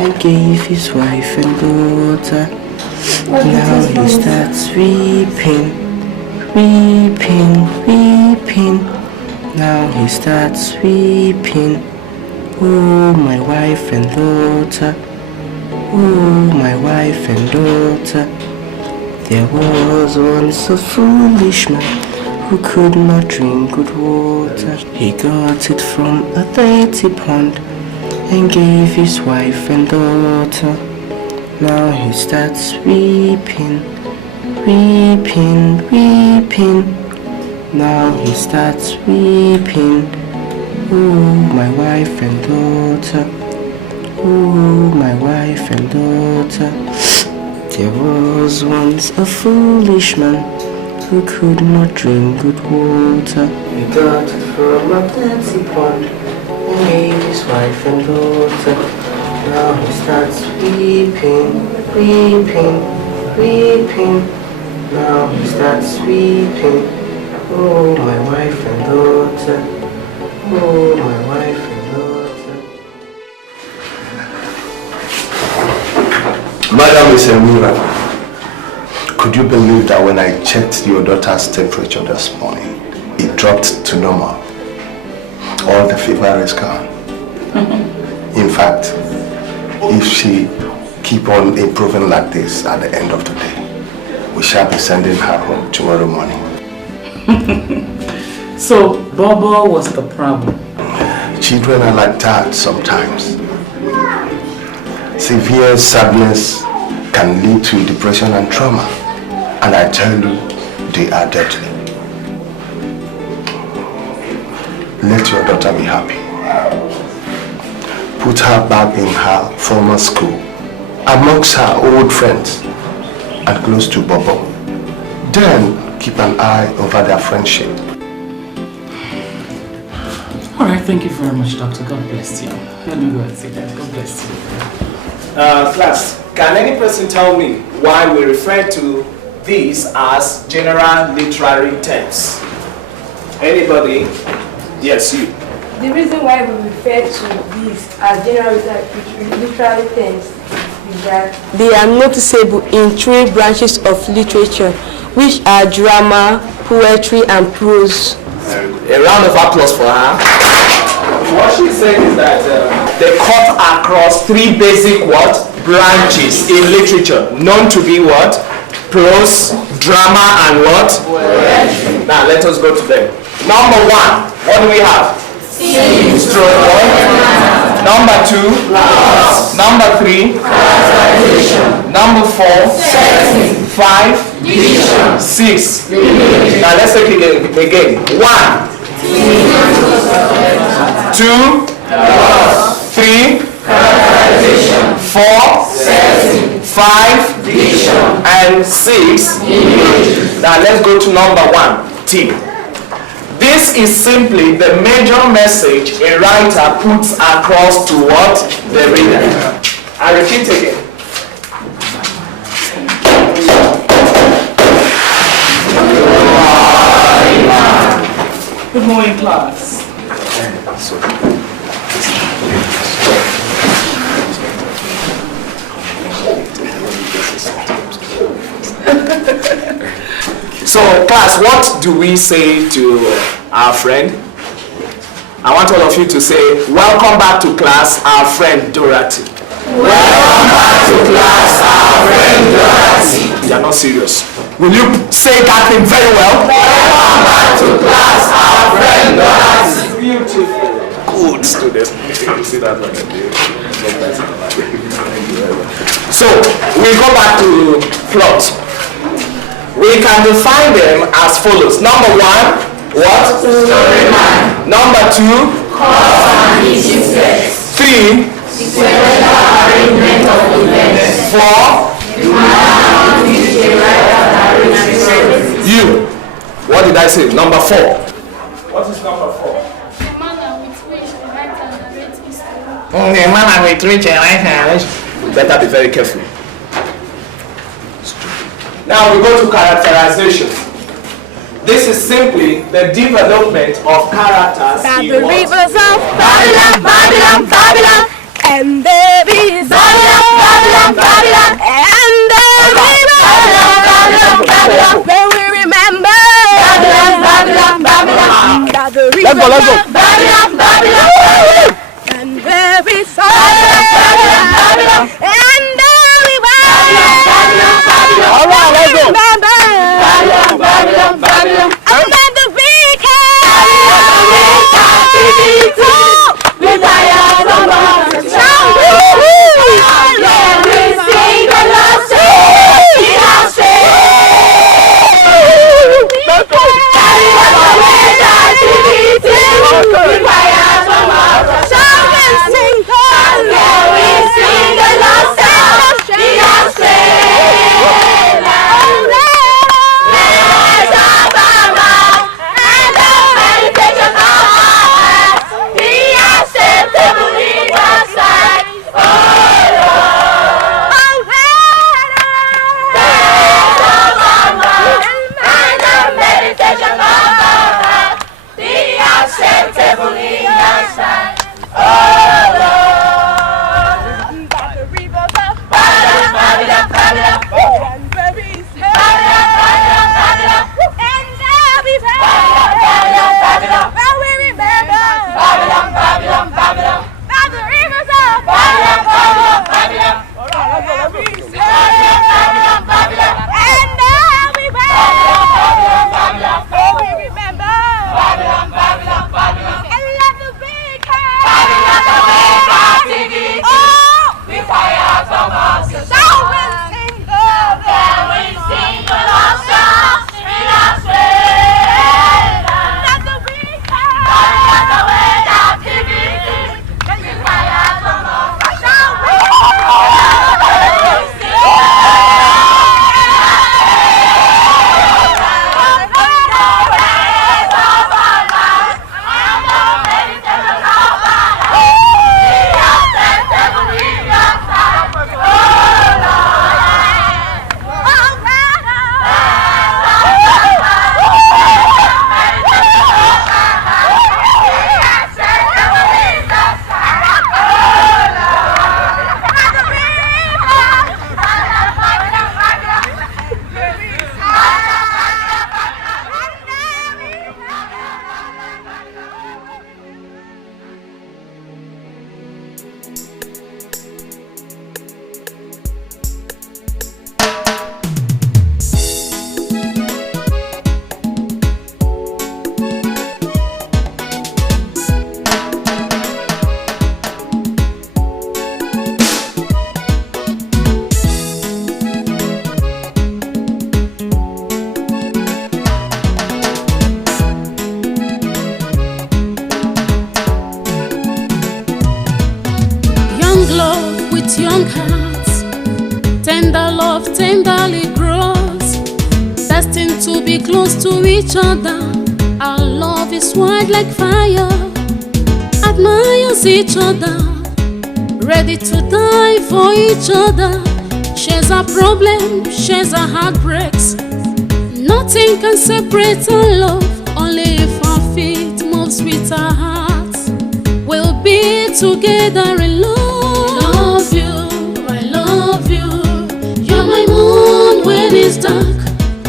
and gave his wife and daughter. Now he starts weeping, weeping, weeping. Now he starts weeping. Oh, my wife and daughter. Oh, my wife and daughter. There was once a foolish man who could not drink good water. He got it from a dirty pond and gave his wife and daughter. Now he starts weeping, weeping, weeping. Now he starts weeping. Oh, my wife and daughter. Oh, my wife and daughter. There was once a foolish man who could not drink good water. He got it from a dirty pond and gave his wife and daughter. Now he starts weeping, weeping, weeping. Now he starts weeping. Oh, my wife and daughter. Oh, my wife and daughter. Madam is a miracle. Could you believe that when I checked your daughter's temperature this morning, it dropped to normal? All the fever is gone. In fact, if she keep on improving like this at the end of the day, we shall be sending her home tomorrow morning. So, Bobo was the problem? Children are like that sometimes. Severe sadness can lead to depression and trauma. And I tell you, they are deadly. Let your daughter be happy. Put her back in her former school, amongst her old friends, and close to Bobo. Then keep an eye over their friendship. Alright, thank you very much, Doctor. God bless you. Let me go and see that. God bless you. Class, can any person tell me why we refer to these as general literary terms? Anybody? Yes, you. The reason why we refer to these as general literary terms is that they are noticeable in 3 branches of literature, which are drama, poetry, and prose. A round of applause for her. What she said is that they cut across 3 basic branches in literature, known to be what? Prose, drama, and what? Poetry. Now let us go to them. Number 1, what do we have? Number 2, plots. Number 3, characterization. Number 4, setting. 5, diction. 6. Now let's take it again. 1, 2, plots. 3, characterization. 4, setting. 5, diction. And 6. Now let's go to number 1, T. This is simply the major message a writer puts across to what? The reader. I repeat again. Good morning, class. So, class, what do we say to our friend? I want all of you to say, welcome back to class, our friend Dorothy. Welcome back to class, our friend Dorothy. You are not serious. Will you say that thing very well? Welcome back to class, our friend Dorothy. Beautiful. Good students. See that one. So, we go back to plot. We can define them as follows. Number 1, what? Storyline. Number 2, cause and its effects. 3, sequential arrangement of events. 4, the manner in which a writer narrates stories. You. What did I say? Number 4. What is number 4? The manner with which the writer narrates his story. The manner with which a writer narrates. Better be very careful. Now we go to characterization. This is simply the development of characters By in the what? rivers of Babylon, Babylon, Babylon, and there is Babylon, Babylon, Babylon, and there is Babylon, Babylon, Babylon, when we remember let's go, let's go. Babylon, Babylon. And very Babylon. And very Babylon. All right, let's go. Babylon, Babylon, Babylon. And then the weekend. We fire from us. We sing the last song. We are young hearts, tender love tenderly grows, destined to be close to each other. Our love is white like fire, admires each other, ready to die for each other. Shares our problems, shares our heartbreaks. Nothing can separate our love, only if our feet moves with our hearts. We'll be together in love. I love you, you're my moon when it's dark.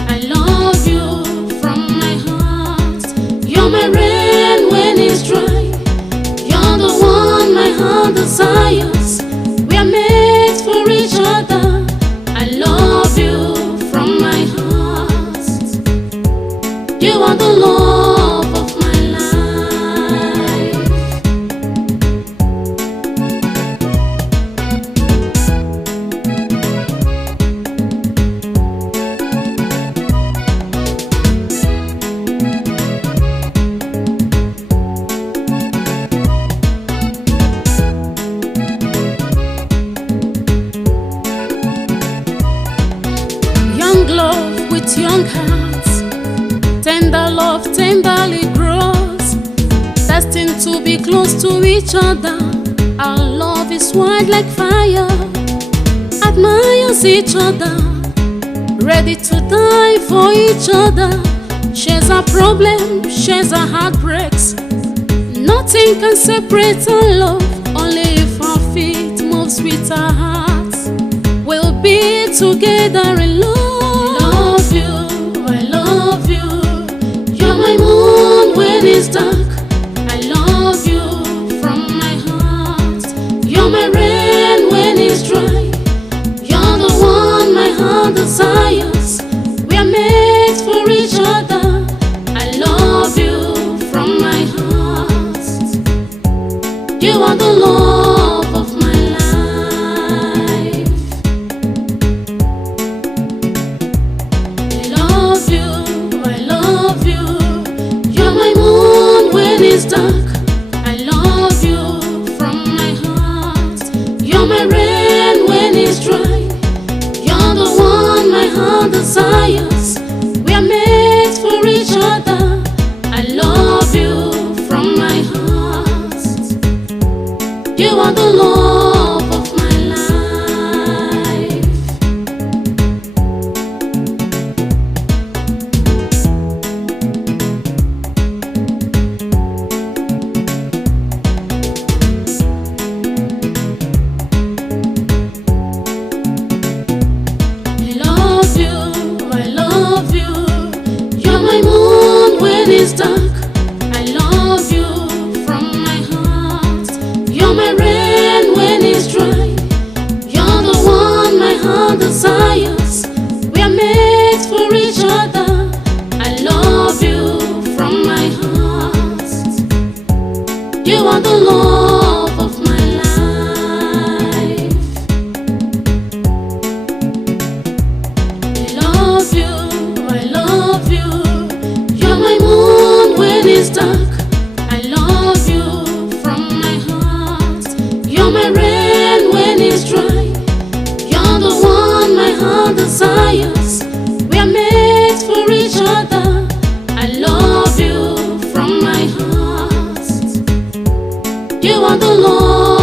I love you from my heart. You're my rain when it's dry. You're the one my heart desires. We are made for each other. I love you from my heart. You are the love of my young hearts, tender love tenderly grows, destined to be close to each other. Our love is white like fire, admires each other, ready to die for each other. Shares our problems, shares our heartbreaks. Nothing can separate our love, only if our feet moves with our hearts. We'll be together in love. I love you, you're my moon when it's dark. desires. We are made for each other. I love you from my heart. You are the love of my life. I love you. You're my moon when it's dark. I love you from my heart. You're my rain when it's dry. You're the one my heart desires. We are made for each other. I love you from my heart. You are the love of my life. I love you. You're my moon when it's dark. I love you from my heart. You're my rain when it's dry. You're the one my heart desires. We are made for each other. I love you from my heart. You are the love of my life. I love you. You're my moon when it's dark. I love you from my heart. You're my rain when it's dry. You're the one my heart desires. We are made for each other. I love you from my heart. You are the Lord.